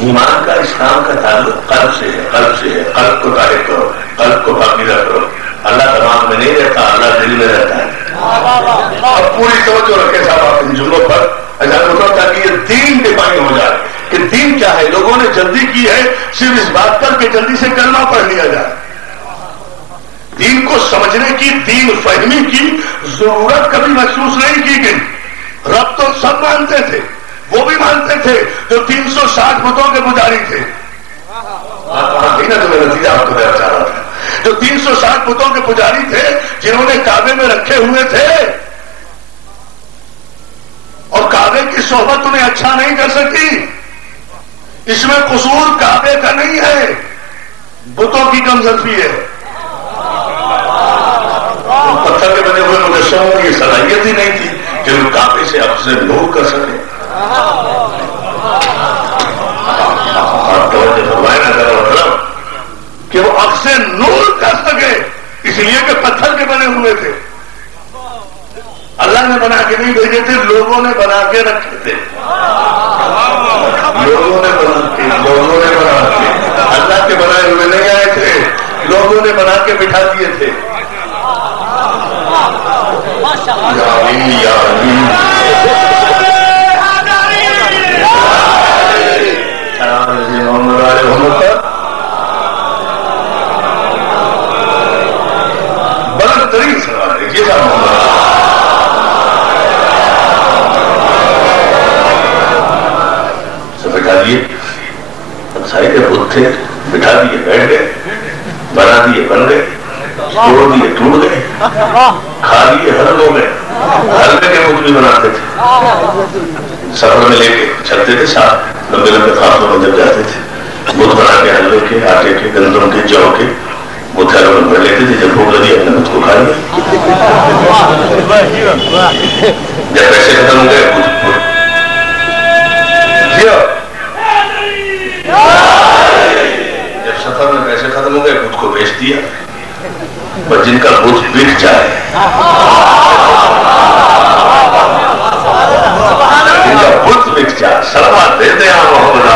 ایمان کا اسلام کا تعلق قلب سے ہے، قلب سے ہے. قلب کو طاہر کرو، قلب کو پاکیزہ کرو. اللہ دماغ میں نہیں رہتا، اللہ دل میں رہتا ہے. اب پوری توجہ رکھے صاحب آپ ان جملوں پر، تاکہ یہ دین ڈیفائن ہو جائے کہ دین کیا ہے. لوگوں نے جلدی کی ہے صرف اس بات پر کہ جلدی سے کلمہ پڑھ لیا جائے. دین کو سمجھنے کی، دین فہمی کی ضرورت کبھی محسوس نہیں کی گئی. رب تو سب مانتے تھے، وہ بھی مانتے تھے جو 360 بتوں کے پجاری تھے. نتیجہ آپ کو دینا چاہ رہا تھا. جو 360 بتوں کے پجاری تھے، جنہوں نے کعبے میں رکھے ہوئے تھے کعبے کی صحبت تمہیں اچھا نہیں کر سکتی. اس میں قصور کعبے کا نہیں ہے، بتوں کی کمزرفی ہے. پتھر کے بنے ہوئے مجسموں کی یہ صلاحیت ہی نہیں تھی کہ وہ کعبے سے اب سے نور کر سکے. کہ وہ اب سے نور کر سکے، اس لیے کہ پتھر کے بنے ہوئے تھے. اللہ نے بنا کے نہیں بھیجے تھے، لوگوں نے بنا کے رکھے تھے. لوگوں نے بنا کے اللہ کے بنائے ہوئے نہیں آئے تھے، لوگوں نے بنا کے بٹھا دیے تھے. بڑا ترین سوال ہے یہ. بٹھا دیے سارے کے بت تھے، بٹھا دیے بیٹھ گئے، بنا دیے بن گئے، توڑ دیے ٹوٹ گئے، کھا لیے ہر ہو گئے. حلوے کے بت بھی بناتے تھے، سفر میں لے کے چلتے تھے، ساتھ لمبے لمبے قافلوں میں جب جاتے تھے بت بنا کے حلوے کے، آٹے کے، گندم کے، جو کے بت حلوے میں بھر لیتے تھے. جب بھوک لگی اپنے بت کو کھا لیا. جب پیسے ختم ہو گئے جب سفر میں پیسے ختم ہو گئے بت کو بیچ دیا. پر جن کا بت بک جائے، جن کا بت بک جائے، سلامت دے دیں آپ محمد.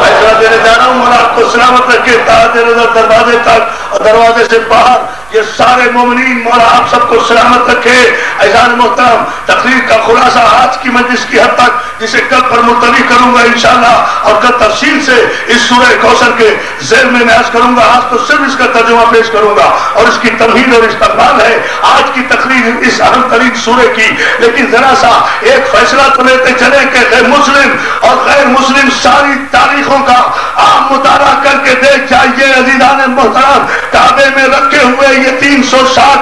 فیصلہ دینے جا رہا ہوں، اور آپ کو سلامت رکھے تاج نظر دروازے تک اور دروازے سے باہر. یہ سارے مومنین مولا آپ سب کو سلامت رکھے. عزیزان محترم، تقریر کا خلاصہ آج کی مجلس کی حد تک، جسے کل پر ملتوی کروں گا انشاءاللہ، اور کل تفصیل سے اس سورہ کوثر کے ذیل میں عرض کروں گا. آج تو صرف اس کا ترجمہ پیش کروں گا اور اس کی تمہید اور استقبال ہے آج کی تقریر اس اہم ترین سورہ کی. لیکن ذرا سا ایک فیصلہ تو لیتے چلے کہ غیر مسلم اور غیر مسلم ساری تاریخوں کا آپ مطالعہ کر کے دیکھ جائیے. عزیزان محترم، کعبے میں رکھے ہوئے یہ 360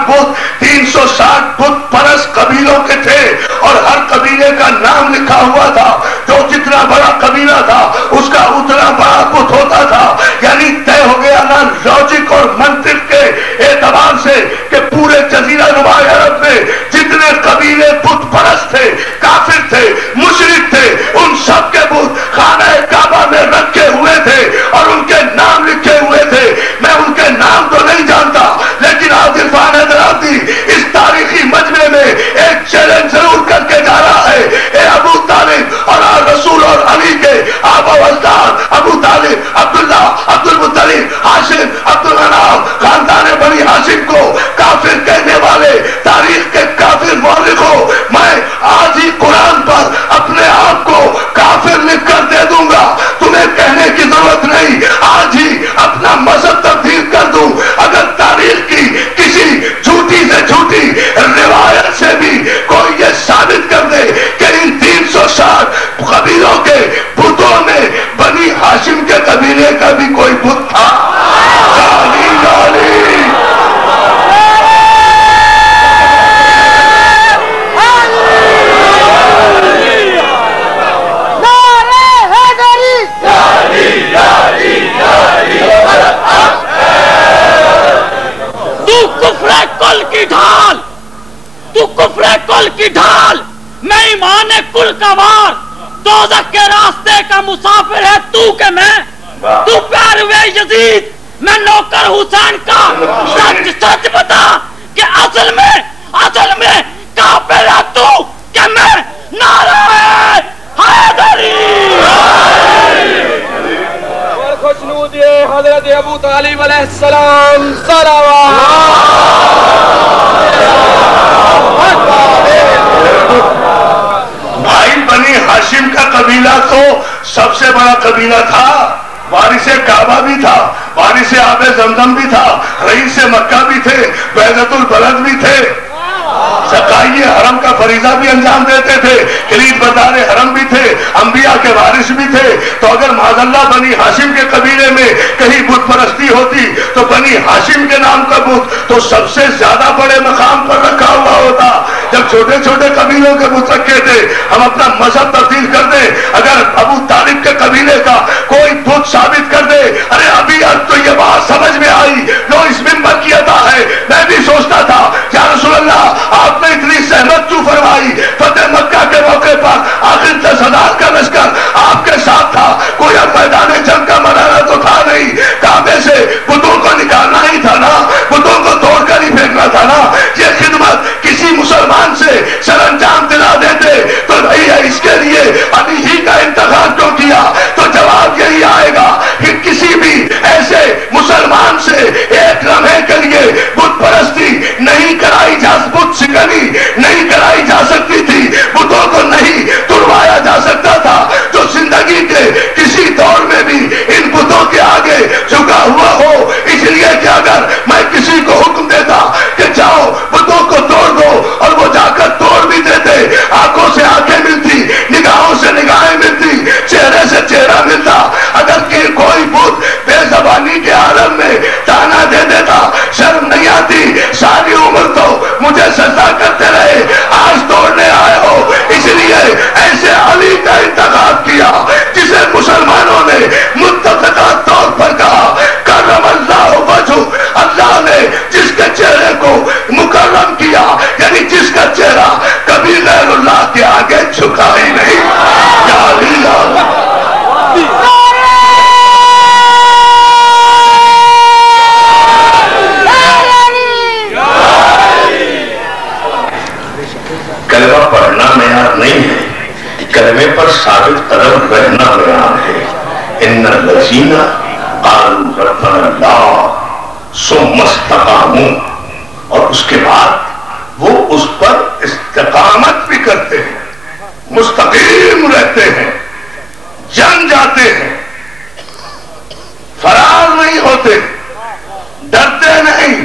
بت پرست قبیلوں کے تھے، اور ہر قبیلے کا نام لکھا ہوا تھا. جو جتنا بڑا قبیلہ تھا اس کا اتنا بڑا بت ہوتا تھا. یعنی طے ہو گیا نا لاجک اور منطق کے اعتبار سے کہ پورے جزیرہ نما عرب میں جتنے قبیلے بت پرست تھے، کافر تھے، مشرک تھے، ان سب کے بت خانہ کعبہ میں رکھے ہوئے تھے اور ان کے نام لکھے ہوئے تھے. میں ان کے نام تو نہیں جانتا، لیکن عاطفان حضراتی اس تاریخی مجمع میں ایک چیلنج ضرور کر کے جا رہا ہے. اے ابو طالب اور رسول اور علی کے آبا و اجداد، ابو طالب، عبداللہ، عبد المطلب، ہاشم، عبد المناف، خاندان بنی ہاشم کو کافر کہنے والے تاریخ کے کافر مورخوں، میں آج ہی قرآن پر اپنے آپ کو کافر لکھ کر دے دوں گا. تمہیں کہنے کی ضرورت نہیں، آج ہی اپنا مذہب تبدیل کر دوں. اگر تاریخ کی کسی جھوٹی سے جھوٹی روایت سے بھی کوئی یہ ثابت کر دے کہ ان 360 قبیلوں کے بتوں میں بنی ہاشم کے قبیلے کا بھی کوئی بت تھا. گالی گالی تو کفر کل کی ڈھال، میں ایمان کل کا وار، دوزخ کے راستے کا مسافر ہے تو کہ میں، تو پیروے یزید، میں نوکر حسین کا. سچ سچ بتا کہ اصل میں کافر ہے تو کہ میں. نعرہ حیدری. خوشنودی حضرت ابو طالب علیہ السلام صلوات. بھائی بنی ہاشم کا قبیلہ تو سب سے بڑا قبیلہ تھا. وارث کعبہ بھی تھا، وارث آب زمزم بھی تھا، رئیس مکہ بھی تھے، بیضۃ البلد بھی تھے، سقائی حرم کا فریضہ بھی انجام دیتے تھے، کلید بردار حرم بھی تھے، انبیاء کے وارث بھی تھے. تو اگر معاذ اللہ بنی ہاشم کے قبیلے میں کہ کہیں بت پرستی ہوتی تو بنی ہاشم کے نام کا بت تو سب سے زیادہ بڑے مقام پر رکھا ہوا ہوتا. جب چھوٹے چھوٹے قبیلوں کے بت رکھے تھے, ہم اپنا مذہب تبدیل کر دیں, اگر ابو طالب کے قبیلے کا کوئی بت ثابت کر دے, ارے ابھی اب تو یہ بات سمجھ میں آئی جو اس ممبر کی عطا ہے. میں بھی سوچتا تھا یا رسول اللہ آپ نے اتنی زحمت کیوں فرمائی, فتح مکہ کے موقع پر آخر 10,000 کا لشکر آپ کے ساتھ تھا, کوئی اب میدان جنگ کا مرحلہ تو تھا نہیں, کعبے سے بتوں کو نکالنا ہی تھا نا, بتوں کو توڑ کر ہی پھینکنا تھا نا. یہ خدمت کسی مسلمان سے سر انجام دلا دیتے تو بھیا اس کے لیے ابھی ہی کا انتخاب کیوں کیا, تو جواب یہی آئے گا کہ کسی بھی ایسے مسلمان سے ایک لمحے کے لیے بت پرستی نہیں کرائی بت شکنی نہیں کرائی جا سکتی تھی, بتوں کو نہیں توڑوایا جا سکتا تھا جو زندگی کے کسی دور میں بھی ان بتوں کے آگے جھکا ہوا ہو. اس لیے کہ اگر میں کسی کو حکم دیتا کہ جاؤ بتوں کو توڑ دو اور وہ جا کر توڑ بھی دیتے, آنکھوں سے آنکھیں ملتی, نگاہوں سے نگاہیں ملتی, چہرے سے چہرہ ملتا, اگر کوئی بت بے زبانی کے عالم میں تانا دے دیتا, شرم نہیں آتی, ساری عمر تو مجھے سجدہ کرتے رہے, آج توڑنے آئے ہو. اس لیے ایسے علی کا انتخاب کیا جسے مسلمانوں نے متفقہ طور پر کہا کرم اللہ وجہ, اللہ نے جس کے چہرے کو مکرم کیا, یعنی جس کا چہرہ کبھی غیر اللہ کے آگے جھکا ہی نہیں. یا علی کلمہ پڑھنا معیار نہیں ہے, کلمے پر ثابت قدم رہنا معیار ہے. ان الذین قالوا ربنا اللہ ثم استقاموا, اور اس کے بعد وہ اس پر استقامت بھی کرتے ہیں, مستقیم رہتے ہیں, جم جاتے ہیں, فرار نہیں ہوتے, ڈرتے نہیں.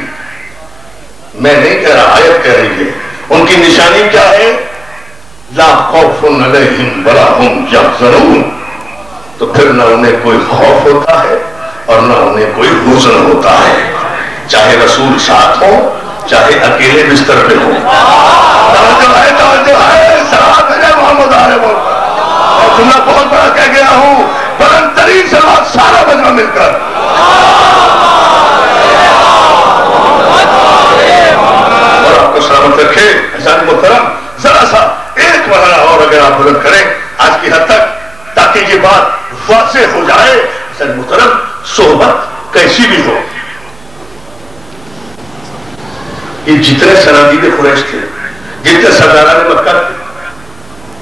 میں نہیں کہہ رہا, آیت کہہ رہی ہے. ان کی نشانی کیا ہے؟ لا خوف علیہم ولا هم یحزنون. تو پھر نہ انہیں کوئی خوف ہوتا ہے اور نہ انہیں کوئی حزن ہوتا ہے, چاہے رسول ساتھ ہو چاہے اکیلے بستر پہ ہو. توجہ ہے سلام ہے محمد عارف, اور جملہ بہت بڑا کہہ گیا ہوں, بلند ترین سلام سارا بجنا مل کر. اور آپ کو سلامت رکھے. حسین محترم ذرا سا ایک مرحلہ اور اگر آپ بلند کریں آج کی حد تک, تاکہ یہ بات واضح ہو جائے. حسین محترم صحبت کیسی بھی ہو, یہ جتنے سرادید قریش تھے, جتنے سرداران مکہ تھے,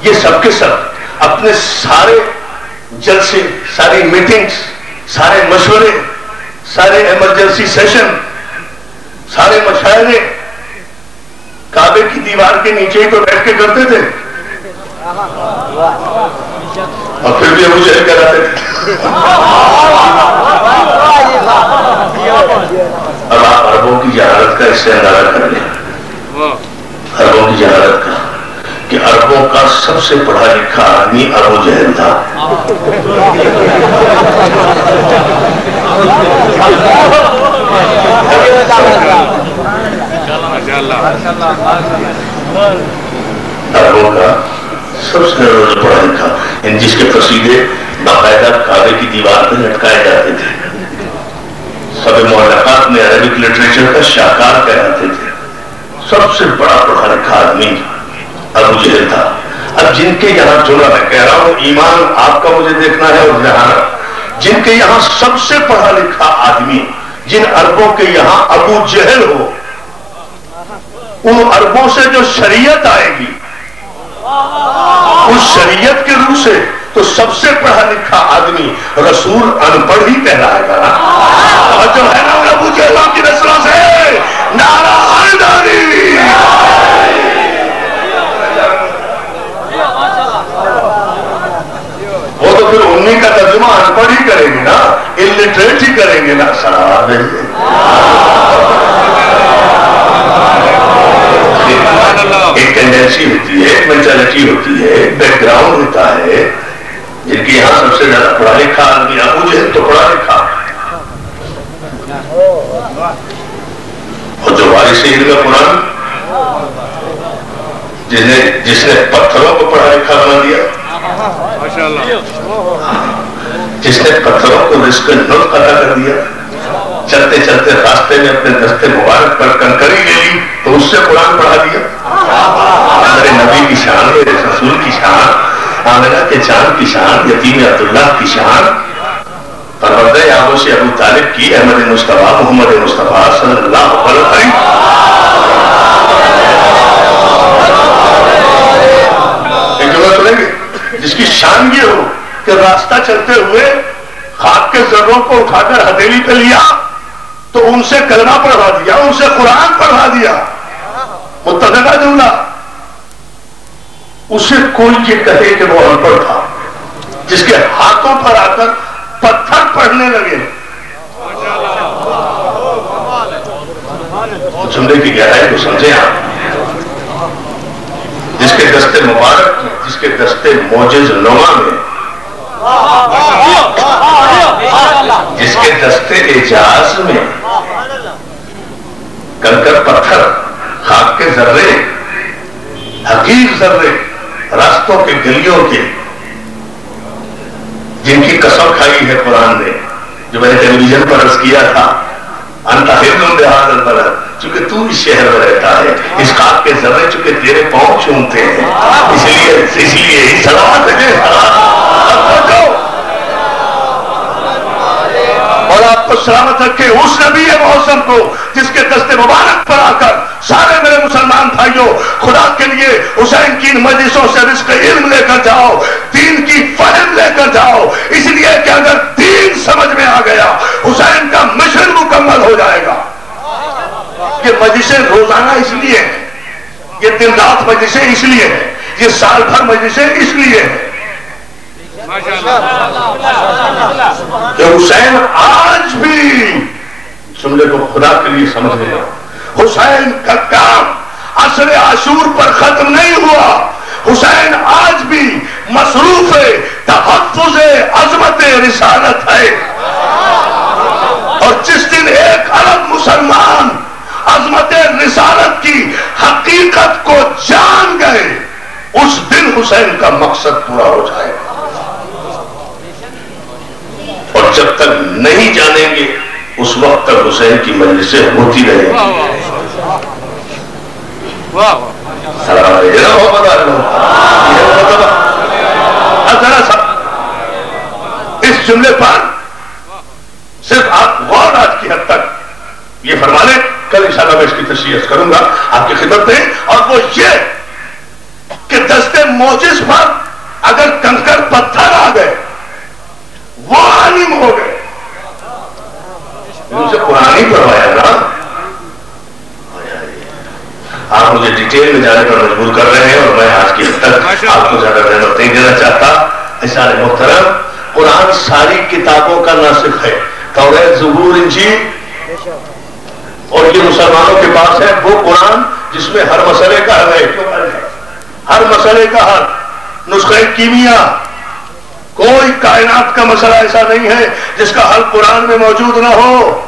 یہ سب کے سب اپنے سارے جلسے, ساری میٹنگز, سارے مشورے, سارے ایمرجنسی سیشن, سارے مشاعرے کعبے کی دیوار کے نیچے ہی تو بیٹھ کے کرتے تھے, اور پھر بھی ابو جہل کراتے تھے. اب آپ عربوں کی جہالت کا اس سے اندازہ کر لیں, عربوں کی جہالت کا, کہ عربوں کا سب سے پڑھا لکھا آدمی ابو جہل تھا. عربوں کا سب سے پڑھا لکھا, جس کے قصیدے باقاعدہ کعبے کی دیوار پہ لٹکائے جاتے تھے, سب معلقات میں عربک لٹریچر کا شاہکار کہلاتے تھے. سب سے بڑا پڑھا لکھا آدمی ابو جہل تھا. اب جن کے یہاں چنا, میں کہہ رہا ہوں ایمان آپ کا مجھے دیکھنا ہے اور ذہانت, جن کے یہاں سب سے پڑھا لکھا آدمی, جن عربوں کے یہاں ابو جہل ہو, ان عربوں سے جو شریعت آئے گی اس شریعت کے روح سے, تو سب سے پڑھا لکھا آدمی رسول ان پڑھ ہی کہلائے گا نا. اور جو ہے نا ابو جہلوں کی نسلوں سے نعرہ حیدری. وہ تو پھر انہی کا ترجمہ ان پڑھ ہی کریں گے نا, الٹریٹ ہی کریں گے نا. سلام ایک ٹینڈنسی ہوتی ہے, ایک مینٹلٹی ہوتی ہے, ایک بیک گراؤنڈ ہوتا ہے. جن کے یہاں سب سے زیادہ پڑھا لکھا آدمی ابو جہل تو پڑھا لکھا, جس نے پتھروں کو پڑھا لکھا بنا دیا، جس نے پتھروں کو رزق نطق عطا کر دیا، چلتے چلتے راستے میں اپنے دستے مبارک پر کنکری لے لی تو اس سے قرآن پڑھا دیا۔ میرے نبی کی شان، میرے رسول کی شان، آمنہ کے چاند کی شان، یتیم عبداللہ کی شان، پروردہ آبو سے ابو طالب کی، احمد مصطفیٰ محمد مصطفیٰ صلی اللہ علیہ وسلم۔ ایک جملہ سنیں گے جس کی شان یہ ہو کہ راستہ چلتے ہوئے خاک کے ذروں کو اٹھا کر ہتھیلی پہ لیا تو ان سے کلمہ پڑھا دیا، ان سے قرآن پڑھا دیا، متفقہ جملہ۔ اسے کوئی یہ کہے کہ وہ ان پڑھ تھا، جس کے ہاتھوں پر آ کر پتھر پڑھنے لگے، جملے کی گہرائی کو سمجھیں آپ، جس کے دستے مبارک میں، جس کے دستے معجز نما میں، جس کے دستے اعجاز میں کنکر پتھر، خاک کے ذرے، حقیق ذرے، راستوں کے گلیوں کے، جن کی قسم کھائی ہے قرآن نے، جو میں نے ٹیلی ویژن پر عرض کیا تھا، انت حل بہذا البلد، چونکہ تو اس شہر میں رہتا ہے، اس خاک کے ذرے چونکہ تیرے پاؤں چومتے ہیں، اس لیے ہی سلامت ہے، اور آپ کو سلامت رکھے اس نبی موسم کو جس کے دستے مبارک پر آ کر سارے میرے مسلمان بھائیوں، خدا کے لیے حسین کی مجلسوں سے رزق علم لے کر جاؤ، دین کی فہم لے کر جاؤ، اس لیے کہ اگر دین سمجھ میں آ گیا حسین کا مشن مکمل ہو جائے گا۔ یہ مجلسیں روزانہ اس لیے ہیں، یہ دن رات مجلسیں اس لیے ہیں، یہ سال بھر مجلسیں اس لیے ہیں کہ حسین آج بھی، جملے کو خدا کے لیے سمجھ لیں، حسین کا کام عصر عاشور پر ختم نہیں ہوا، حسین آج بھی مصروف تحفظ عظمت رسالت ہے، اور جس دن ایک ارب مسلمان عظمت رسالت کی حقیقت کو جان گئے اس دن حسین کا مقصد پورا ہو جائے گا، اور جب تک نہیں جانیں گے اس وقت تک حسین کی مجلسیں ہوتی رہیں گی۔ اس جملے پر صرف آپ غور آج کی حد تک یہ فرما لیں، کل انشاءاللہ میں اس کی تشریح کروں گا آپ کی خدمت میں، اور وہ یہ کہ دستے موجز پر اگر کنکر پتھر آ گئے وہ عالم ہو گئے، مجھے قرآن ہی پڑھوایا نا، آپ مجھے ڈیٹیل میں جانے پر مجبور کر رہے ہیں، اور میں آج کی حد تک آپ کو زیادہ رحمت نہیں دینا چاہتا۔ اشارے محترم، قرآن ساری کتابوں کا ناسخ ہے، توریت، زبور، انجیل، اور یہ مسلمانوں کے پاس ہے وہ قرآن جس میں ہر مسئلے کا حل ہے، ہر مسئلے کا حل، نسخہ کیمیا، کوئی کائنات کا مسئلہ ایسا نہیں ہے جس کا حل قرآن میں موجود نہ ہو۔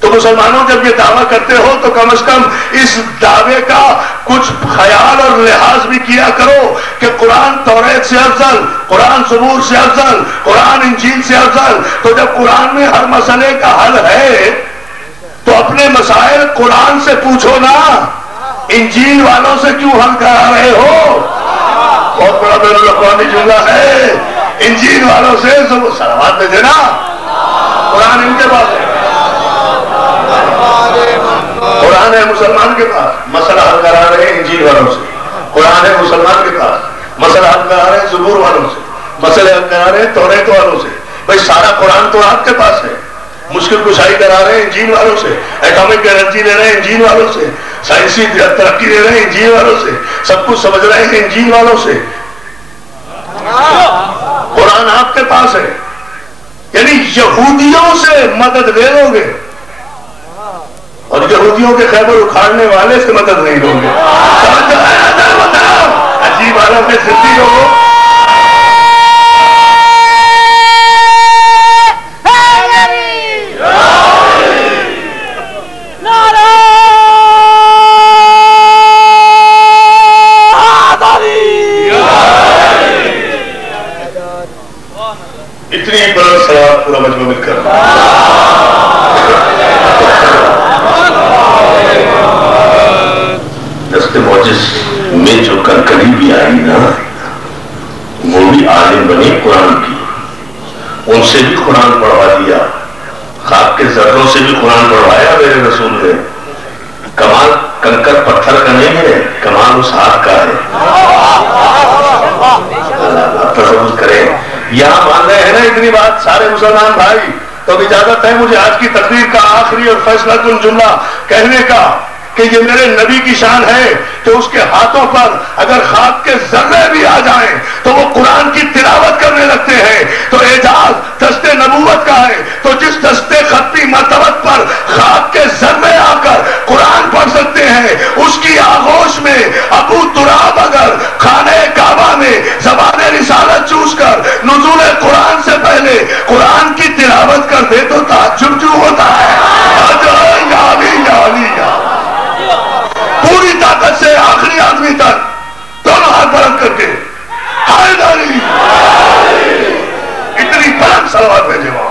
تو مسلمانوں جب یہ دعویٰ کرتے ہو تو کم از کم اس دعوے کا کچھ خیال اور لحاظ بھی کیا کرو کہ قرآن توریت سے افضل، قرآن زبور سے افضل، قرآن انجیل سے افضل۔ تو جب قرآن میں ہر مسئلے کا حل ہے تو اپنے مسائل قرآن سے پوچھو نا، انجیل والوں سے کیوں حل کرا رہے ہو؟ بہت بڑا بین الاقوامی جملہ ہے، انجیل والوں سے سلامات دے دینا، قرآن ان کے پاس ہے، قرآن ہے مسلمان کے پاس، مسئلہ حل کرا رہے ہیں انجیل والوں سے، قرآن ہے مسلمان کے پاس، مسئلہ حل کرا رہے ہیں زبور والوں سے، مسئلہ حل کرا رہے ہیں توریت والوں سے۔ بھائی سارا قرآن تو آپ کے پاس ہے، مشکل کشائی کرا رہے ہیں انجیل والوں سے، ایٹامک انرجی لے رہے ہیں انجیل والوں سے، سائنسی ترقی لے رہے ہیں انجیل والوں سے، سب کچھ سمجھ رہے ہیں انجیل والوں سے۔ قرآن آپ کے پاس ہے، یعنی یہودیوں سے مدد لے لو گے اور یہودیوں کے خیبر اکھاڑنے والے سے مدد نہیں لو گے۔ عجیب عالم میں زندگی ہو۔ اتنی بلند صلوات پورا مجمع مل کر دست موجز میں جو کنکری بھی آئی نا وہ بھی عالم بنی قرآن کی، ان سے بھی قرآن پڑھوا دیا، خاک کے ذروں سے بھی قرآن پڑھوایا میرے رسول نے۔ کمال کنکر پتھر کا نہیں ہے، کمال اس ہاتھ کا ہے۔ اللہ تصور کریں، یہاں مان رہے ہیں نا اتنی بات سارے مسلمان بھائی، تو اجازت ہے مجھے آج کی تقریر کا آخری اور فیصلہ کن جملہ کہنے کا کہ یہ میرے نبی کی شان ہے کہ اس کے ہاتھوں پر اگر خاک کے ذرے بھی آ جائیں تو وہ قرآن کی تلاوت کرنے لگتے ہیں۔ تو اعجاز دست نبوت کا ہے، تو جس دست خطی مرتبت پر خاک کے ذرے آ کر قرآن پڑھ سکتے ہیں، اس کی آغوش میں ابو تراب اگر خانہ کعبہ میں زبان رسالت چوس کر نزول قرآن سے پہلے قرآن کی تلاوت کر دے تو تعجب کیوں ہوتا ہے؟ یا علی یا علی یا پوری طاقت سے آخری آدمی تک دونوں ہاتھ بلند کر کے ہائے علی، اتنی بلند صلوات بھیجے وہاں۔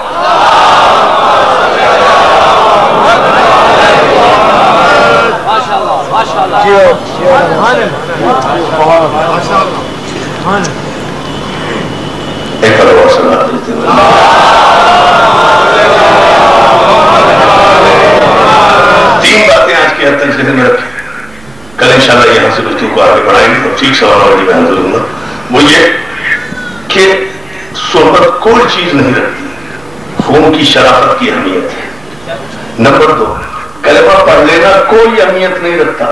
ایک اور صلوات بھیجتے ہیں۔ تین باتیں آج کی حد تک ذہن میں رکھیں، کل انشاءاللہ یہاں سے بچوں کو آگے بڑھائیں گے اور ٹھیک سوال اور بیان کروں گا۔ وہ یہ کہ صحبت کوئی چیز نہیں رکھتی، خون کی شرافت کی اہمیت ہے۔ نمبر 2، کلمہ پڑھ لینا کوئی اہمیت نہیں رکھتا،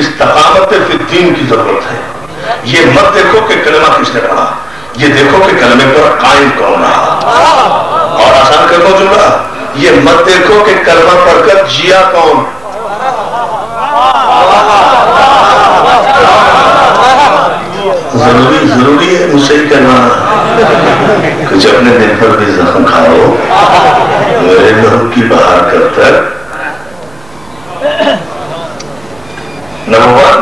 استقامت فی الدین کی ضرورت ہے۔ یہ مت دیکھو کہ کلمہ کس نے پڑھا، یہ دیکھو کہ کلمے پر قائم کون رہا۔ اور آسان کر دو جملہ، یہ مت دیکھو کہ کلمہ پڑھ کر جیا کون۔ ضروری ہے مجھ سے ہی کہنا کہ جب اپنے دل پر بھی زخم کھاؤ میرے لہو کی بہار کر تک۔ نمبر 1،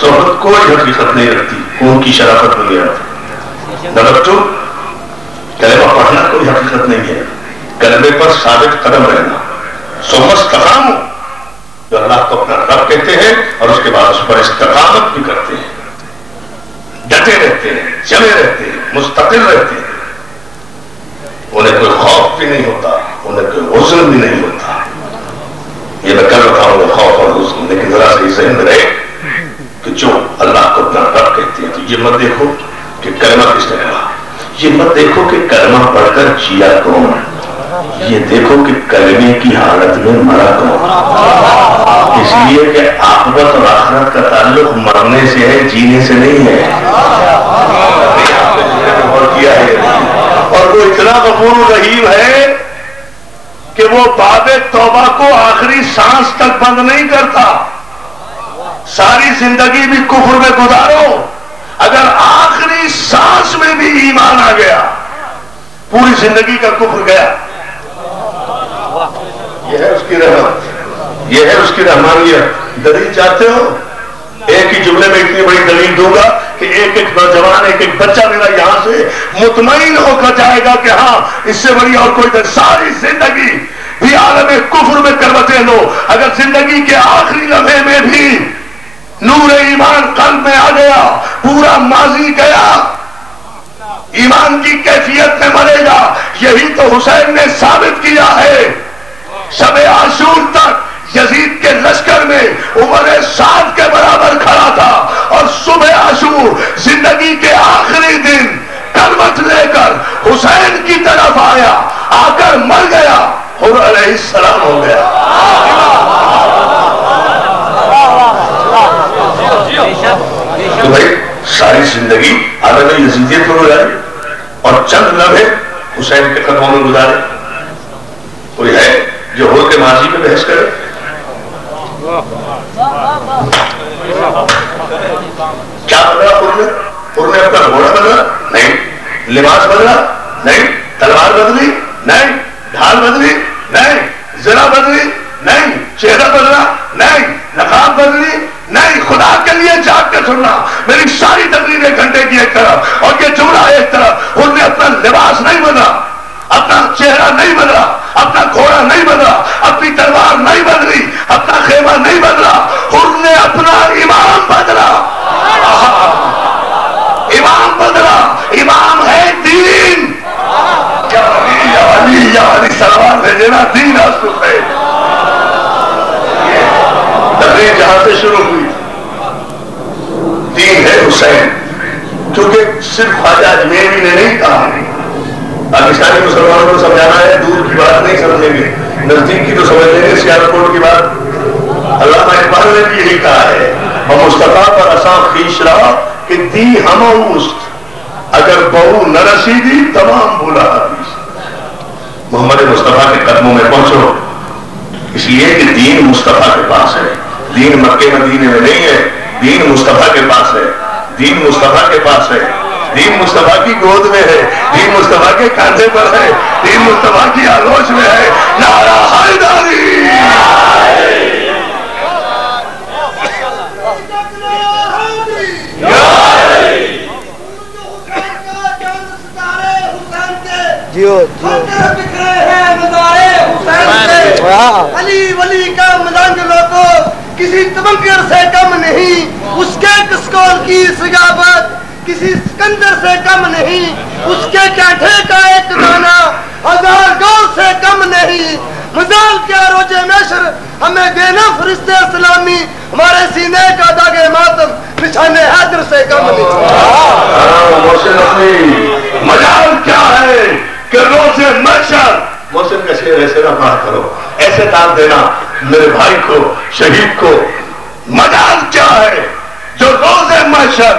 صحبت کوئی حقیقت نہیں رکھتی، خون کی شرافت نہیں رکھتی۔ نمبر 2، کلمہ پڑھنا کوئی حقیقت نہیں ہے، کلمے پر ثابت قدم رہنا۔ ثم استقاموا، جو اللہ کو اپنا رب کہتے ہیں اور اس کے بعد اس پر استقامت بھی کرتے ہیں، ڈٹے رہتے ہیں، جمے رہتے ہیں، مستقل رہتے ہیں، انہیں کوئی خوف بھی نہیں ہوتا، انہیں کوئی حزن بھی نہیں ہوتا۔ یہ میں کل رکھا ہوں خوف اور حزن، لیکن ذرا سے ذہن میں رہے کہ جو اللہ کو اپنا رب کہتے ہیں، تو یہ مت دیکھو کہ کلمہ کس نے کہا، یہ مت دیکھو کہ کلمہ پڑھ کر جیا کون، یہ دیکھو کہ کلمے کی حالت میں مرا کون۔ اس لیے کہ عاقبت اور آخرت کا تعلق مرنے سے ہے، جینے سے نہیں ہے۔ اور وہ اتنا غفور رحیم ہے کہ وہ باب توبہ کو آخری سانس تک بند نہیں کرتا۔ ساری زندگی بھی کفر میں گزارو، اگر آخری سانس میں بھی ایمان آ گیا پوری زندگی کا کفر گیا۔ یہ ہے اس کی رحمت، یہ ہے اس کی رحمانیت۔ دلیل چاہتے ہو؟ ایک ہی جملے میں اتنی بڑی دلیل دوں گا کہ ایک ایک نوجوان، ایک ایک بچہ میرا یہاں سے مطمئن ہو کر جائے گا کہ ہاں اس سے بڑی اور کوئی دلیل۔ ساری زندگی بھی عالم کفر میں کروٹیں لو، اگر زندگی کے آخری لمحے میں بھی نور ایمان قلب میں آ گیا، پورا ماضی گیا، ایمان کی کیفیت میں مرے گا۔ یہی تو حسین نے ثابت کیا ہے۔ شب عاشور تک یزید کے لشکر میں عمر سعد کے برابر کھڑا تھا، اور صبح عاشور زندگی کے آخری دن کلمت لے کر حسین کی طرف آیا، آ کر مر گیا، حر علیہ السلام ہو گیا۔ تو بھائی ساری زندگی عالم یزیدیت میں گزاری اور چند لمحے حسین کے قدموں میں گزارے۔ کوئی ہے جو ہو کے ماضی میں بحث کرے؟ کیا بدلا انہوں نے اپنا گھوڑا بدلا؟ نہیں۔ لباس بدلا؟ نہیں۔ تلوار بدلی؟ نہیں۔ ڈھال بدلی؟ نہیں۔ زرہ بدلی؟ نہیں۔ چہرہ بدلا؟ نہیں۔ نقاب بدلی؟ نہیں، خدا کے لیے جاگ کے سننا. میری ساری تقریر 1 گھنٹے کی ایک طرف اور یہ جملہ ایک طرف. اس نے اپنا لباس نہیں بدلا، اپنا چہرہ نہیں بدلا، اپنا گھوڑا نہیں بدلا، اپنی تلوار نہیں بدلی، اپنا خیمہ نہیں بدلا. اس نے اپنا امام بدلا. امام بدلا. امام ہے دین. یا علی سلام ہے جنا دین آسف ہے. تقریر جہاں سے شروع ہوئی دین ہے حسین. کیونکہ صرف خواجہ اجمیری نے نہیں کہا، پاکستانی مسلمانوں کو سمجھانا ہے، دور کی بات نہیں سمجھیں گے، نزدیک کی تو سمجھ لیں گے. سیال کوٹ کی بات علامہ اقبال نے بھی یہی کہا ہے، اور مصطفیٰ پر اساں خیش رہا کہ دی ہموست اگر بہو نہ رسیدی تمام بولا حدیث. محمد مصطفیٰ کے قدموں میں پہنچو، اس لیے کہ دین مصطفیٰ کے پاس ہے. دین مکے مدینے میں نہیں ہے، دین مصطفیٰ کے پاس ہے. دین مصطفیٰ کے پاس ہے. دین مصطفیٰ کی گود میں ہے، دین مصطفیٰ کے کاندھے پر ہے، دین مصطفیٰ کی آغوش میں ہے. نعرہ حیدری. علی ولی کا ملنگ لوگو کسی تمنگر سے کم نہیں، اس کے کسکول کی سجابت کسی سکندر سے کم نہیں، اس کے کانٹھے کا ایک دانہ 1000 گول سے کم نہیں. مزال کیا روز محشر ہمیں دینا فرشتے اسلامی، ہمارے سینے کا داغ ماتم نشان حیدر سے کم نہیں. مجال کیا ہے کہ روز محشر محسن کا شعر ایسے نہ پڑھا کرو، ایسے دان دینا میرے بھائی کو، شہید کو. مجال کیا ہے جو روز محشر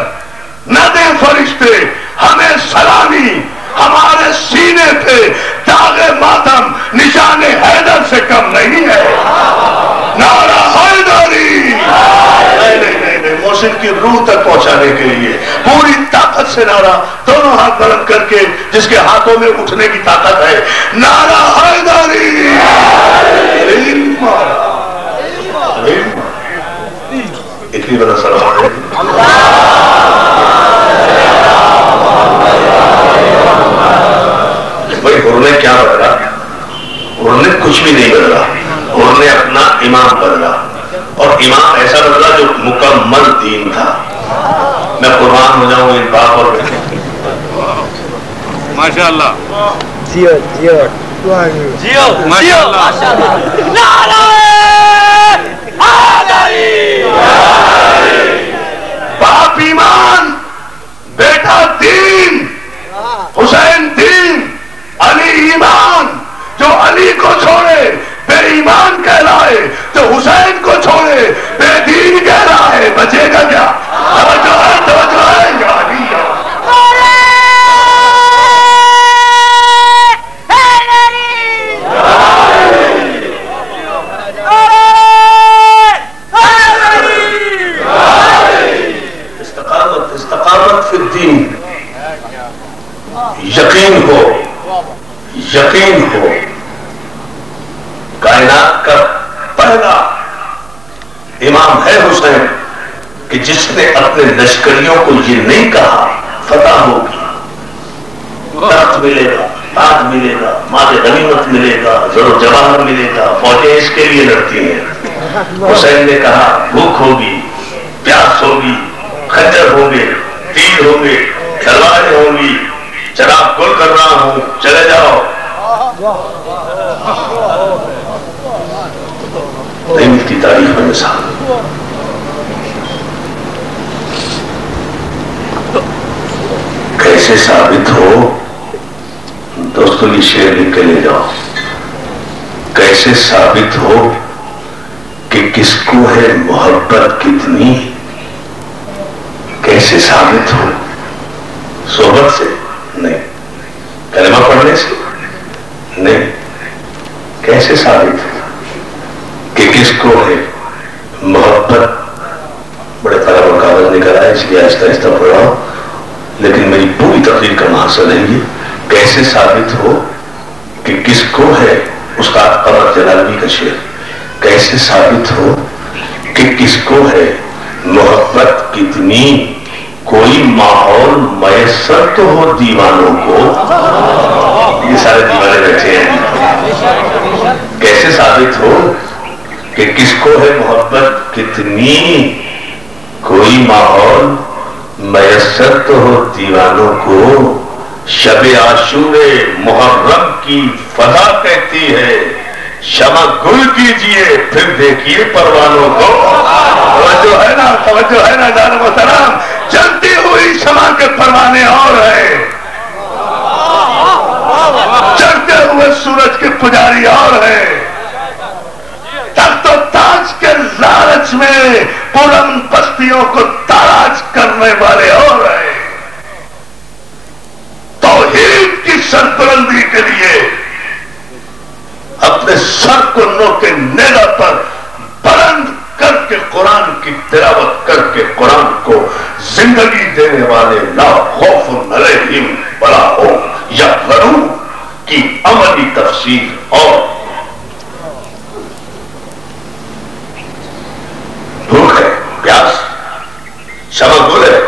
نہ دیں فرشتے ہمیں سلامی، ہمارے سینے پہ داغ ماتم نشان حیدر سے کم نہیں ہے. نعرہ حیدری. نہیں، محسن کی روح تک پہنچانے کے لیے پوری طاقت سے نعرہ، دونوں ہاتھ بلند کر کے جس کے ہاتھوں میں اٹھنے کی طاقت ہے، نعرہ حیدری. اتنی بڑا سلام ہے. بھائی انہوں نے کیا بدلا؟ انہوں نے کچھ بھی نہیں بدلا. انہوں نے اپنا امام بدلا، اور امام ایسا بدلا جو مکمل دین تھا. میں قربان ہو جاؤں ان باپ اور ماشاء اللہ. جیو جیو جیو ماشاء اللہ. نعرہ حیدری. باپ ایمان، بیٹا دین. حسین دین، علی ایمان. جو علی کو چھوڑے بے ایمان کہلائے، جو حسین کو چھوڑے بے دین کہلائے. بچے گا کیا؟ توجہ ہے، توجہ ہے. یا علی یا استقامت فی الدین. یقین ہو، یقین ہو. کائنات کا پہلا امام ہے حسین کہ جس نے اپنے لشکریوں کو یہ نہیں کہا فتح ہوگی، تخت ملے گا، تاج ملے گا، مال غنیمت ملے گا، زر و جواہر ملے گا، فوجیں اس کے لیے لڑتی ہیں. حسین نے کہا بھوک ہوگی، پیاس ہوگی، خنجر ہوں گے، تیر ہوں گے، تلواریں ہوں گی، چراغ گل کر رہا ہوں، چلے جاؤ. نہیں ملتی تاریخ میں مثال. کیسے ثابت ہو دوستوں، یہ شعر لکھ کے لے جاؤ. کیسے ثابت ہو کہ کس کو ہے محبت کتنی؟ کیسے ثابت ہو؟ صحبت سے نہیں، کلمہ پڑھنے سے نہیں. کیسے ثابت ہو کہ کس کو ہے محبت؟ بڑے قلم اور کاغذ نکل آئے، اس لیے آہستہ آہستہ پڑھ رہا ہوں، لیکن میری پوری تقریر کا مقصد ہے یہ. کیسے ثابت ہو کہ کس کو ہے استاد قمر جلالی کا شعر. کیسے ثابت ہو کہ کس کو ہے محبت کتنی، کوئی ماحول میسر تو ہو دیوانوں کو. یہ سارے دیوانے بیٹھے ہیں، کیسے ثابت ہو کہ کس کو ہے محبت کتنی؟ کوئی ماحول میسر تو ہو دیوانوں کو. شب عاشور محرم کی فضا کہتی ہے شمع گل کیجئے پھر دیکھیے پروانوں کو. توجہ ہے نا جان محترم، جلتی ہوئی شمع کے پروانے اور ہیں، چڑھتے ہوئے سورج کے پجاری اور ہیں، تخت و تاج کے لالچ میں بلند بستیوں کو تاراج کرنے والے اور ہیں. توحید کی سربلندی کے لیے اپنے سر کو نوکے نیزہ پر بلند کر کے قرآن کی تلاوت کر کے قرآن کو زندگی دینے والے لا خوف علیہم ولا هم یحزنون کی عملی تفسیر. اور بھوک ہے، پیاس، شمع گل ہے،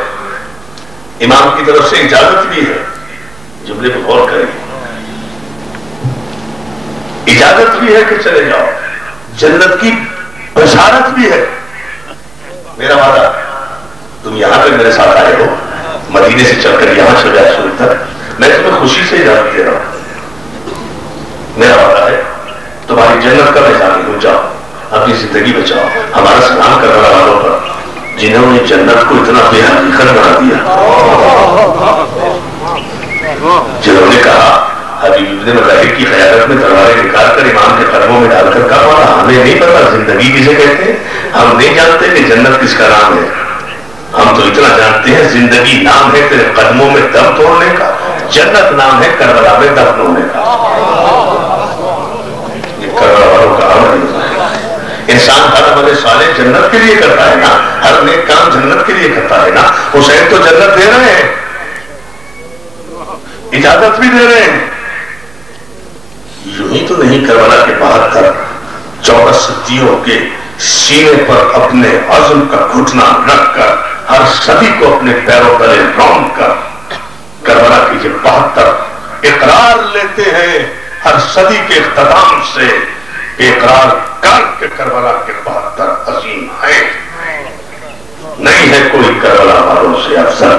امام کی طرف سے اجازت بھی ہے، جملے کو غور کریں، اجازت بھی ہے کہ چلے جاؤ، جنت کی بشارت بھی ہے. میرا وعدہ، تم یہاں پہ میرے ساتھ آئے ہو، مدینے سے چل کر یہاں چلے آئے تک، میں تمہیں خوشی سے اجازت دے رہا ہوں. میرا وعدہ ہے تمہاری جنت کا نظام ہو، جاؤ اپنی زندگی بچاؤ. ہمارا سلام کرنے والوں پر جنہوں نے جنت کو اتنا بے حقیقت بنا دیا، جنہوں نے کہا حبیب ابن مظاہر کی قیادت میں تلواریں نکال کر امام کے قدموں میں ڈال کر کہا والا ہمیں نہیں پتا زندگی کسے کہتے ہیں، ہم نہیں جانتے کہ جنت کس کا نام ہے، ہم تو اتنا جانتے ہیں زندگی نام ہے تیرے قدموں میں دم توڑنے کا، جنت نام ہے کربلا میں دفن ہونے کا. یہ کربلا والوں کا عمل ہے. انسان ہر عمل صالح جنت کے لیے کرتا ہے نا، ہر نیک کام جنت کے لیے کرتا ہے نا. حسین تو جنت دے رہے ہیں، اجازت بھی دے رہے ہیں. یوں ہی تو نہیں کربلا کے 72 صدیوں کے سینے پر اپنے عزم کا گھٹنا رکھ کر ہر صدی کو اپنے پیروں تلے رون کر کربلا کی یہ 72 اقرار لیتے ہیں. ہر صدی کے اختتام سے اقرار کر کے کربلا کے 72 عظیم ہیں. نہیں ہے کوئی کربلا والوں سے افضل،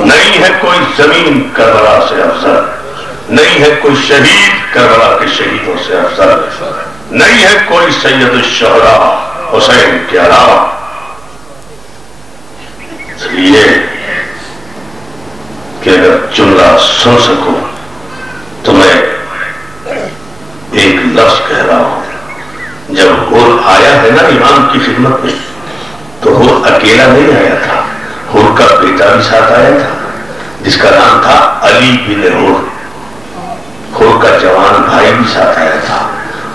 نہیں ہے کوئی زمین کربلا سے افضل، نہیں ہے کوئی شہید کربلا کے شہیدوں سے افضل، نہیں ہے کوئی سید الشہداء حسین کے علاوہ. اس لیے کہ اگر جملہ سن سکوں تو میں ایک لفظ کہہ رہا ہوں. جب حور آیا ہے نا امام کی خدمت میں تو حور اکیلا نہیں آیا تھا، حور کا بیٹا بھی ساتھ آیا تھا جس کا نام تھا علی بن حور. حور کا جوان بھائی بھی ساتھ آیا تھا،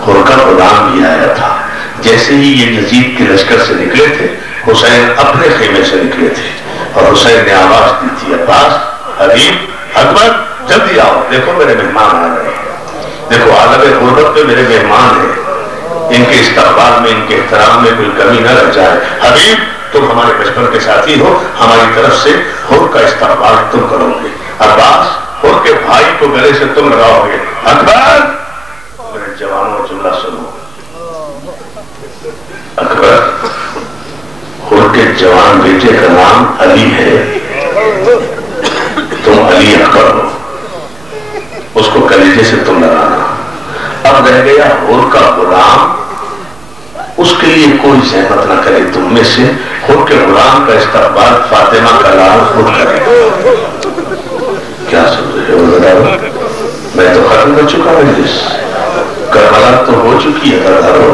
حور کا غلام بھی آیا تھا. جیسے ہی یہ یزید کے لشکر سے نکلے تھے حسین اپنے خیمے سے نکلے تھے اور حسین نے آواز دی تھی عباس، حبیب، اکبر، جلدی آؤ، دیکھو میرے مہمان آ رہے ہیں، دیکھو عالم غربت میں میرے مہمان ہیں، ان کے استقبال میں ان کے احترام میں کوئی کمی نہ رہ جائے. حبیب تم ہمارے بچپن کے ساتھی ہو، ہماری طرف سے حور کا استقبال تم کرو گے. عباس حور کے بھائی کو گلے سے تم لگاؤ گے. اکبر میرے جوانوں جملہ سنو، اکبر حور کے جوان بیٹے کا نام علی ہے، تم علی اکبر ہو، اس کو کلیجے سے تم لگانا. اب رہ گیا حور کا غلام، اس کے لیے کوئی زحمت نہ کرے تم میں سے، حور کے غلام کا استقبال فاطمہ کا لال خود کرے. کیا سمجھ رہے ہو ذرا؟ میں تو ختم کر چکا مجلس، کربلا تو ہو چکی ہے کردارو.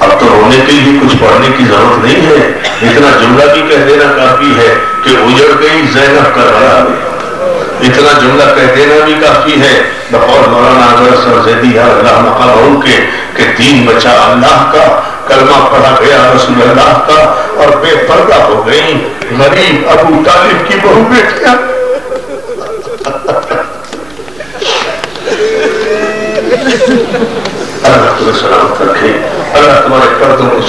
اب تو رونے کے لیے کچھ پڑھنے کی ضرورت نہیں ہے، اتنا جملہ بھی کہہ دینا کافی ہے کہ اجڑ گئی زینب کربلا میں. اتنا جملہ کہہ دینا بھی کافی ہے بقول مولانا اظہر سرزیدی اللہ مقام کے کہ دین بچا اللہ کا، کلمہ پڑھا گیا رسول اللہ کا، اور بے پردہ ہو گئی غریب ابو طالب کی بہو بیٹیاں. اللہ تمہیں سلامت رکھے، اللہ تمہارے پردوں کو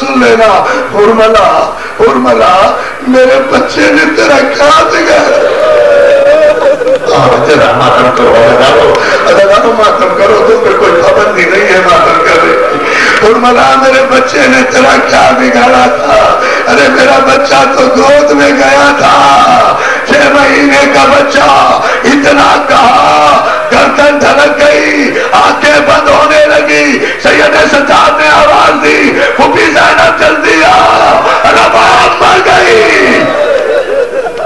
سن لینا. ارملا میرے بچے نے تیرا کیا بگاڑا؟ تیرا ماتم کرو ماتم کرو، تو پھر کوئی پابندی نہیں ہے ماتم کرنے کی. ارملا میرے بچے نے تیرا کیا بگاڑا تھا؟ ارے میرا بچہ تو گود میں گیا تھا، 6 مہینے کا بچہ، اتنا کہا گردن دھڑک گئی، آنکھیں بند ہونے لگی. سید سجاد نے آواز دی، پھوپھی زینب جلدی آ، رباب مر گئی.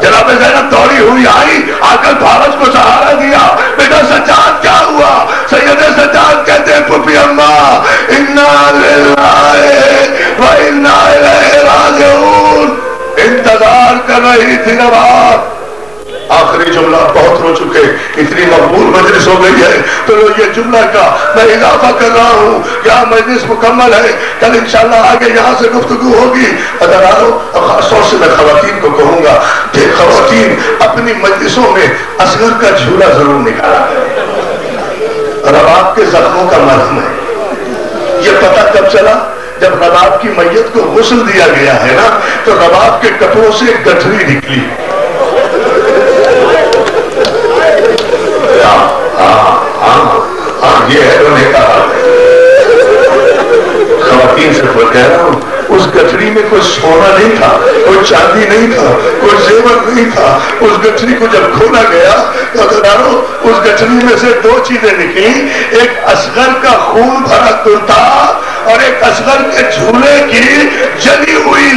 جناب زینب دوڑی ہوئی آئی، آ کر بھارت کو سہارا دیا. بیٹا سجاد کیا ہوا؟ سید سجاد کہتے ہیں پھوپھی اماں انا للہ و انا الیہ راجعون. انتظار کر رہی تھی رباب. آخری جملہ بہت ہو چکے، اتنی مقبول مجلس ہو گئی ہے تو یہ جملہ کا میں اضافہ کر رہا ہوں. یہاں مجلس مکمل ہے، کل انشاءاللہ آگے یہاں سے گفتگو ہوگی. اداروں اور خاص طور سے میں خواتین کو کہوں گا کہ خواتین اپنی مجلسوں میں اصغر کا جھولا ضرور نکالا ہے. رباب کے زخموں کا مرہم ہے. یہ پتہ کب چلا؟ جب رباب کی میت کو غسل دیا گیا ہے نا، تو رباب کے کپڑوں سے ایک گٹھری نکلی. یہ ہے انہوں نے کہا. خواتین سے میں کہہ رہا ہوں اس گٹھری میں کوئی سونا نہیں تھا، کوئی چاندی نہیں تھا، کوئی زیور نہیں تھا. اس گٹھری کو جب کھولا گیا تو اس گٹھری میں سے 2 چیزیں نکلی، ایک اصغر کا خون بھرا کرتا اور ایک اصغر کے جھولے کی جلی ہوئی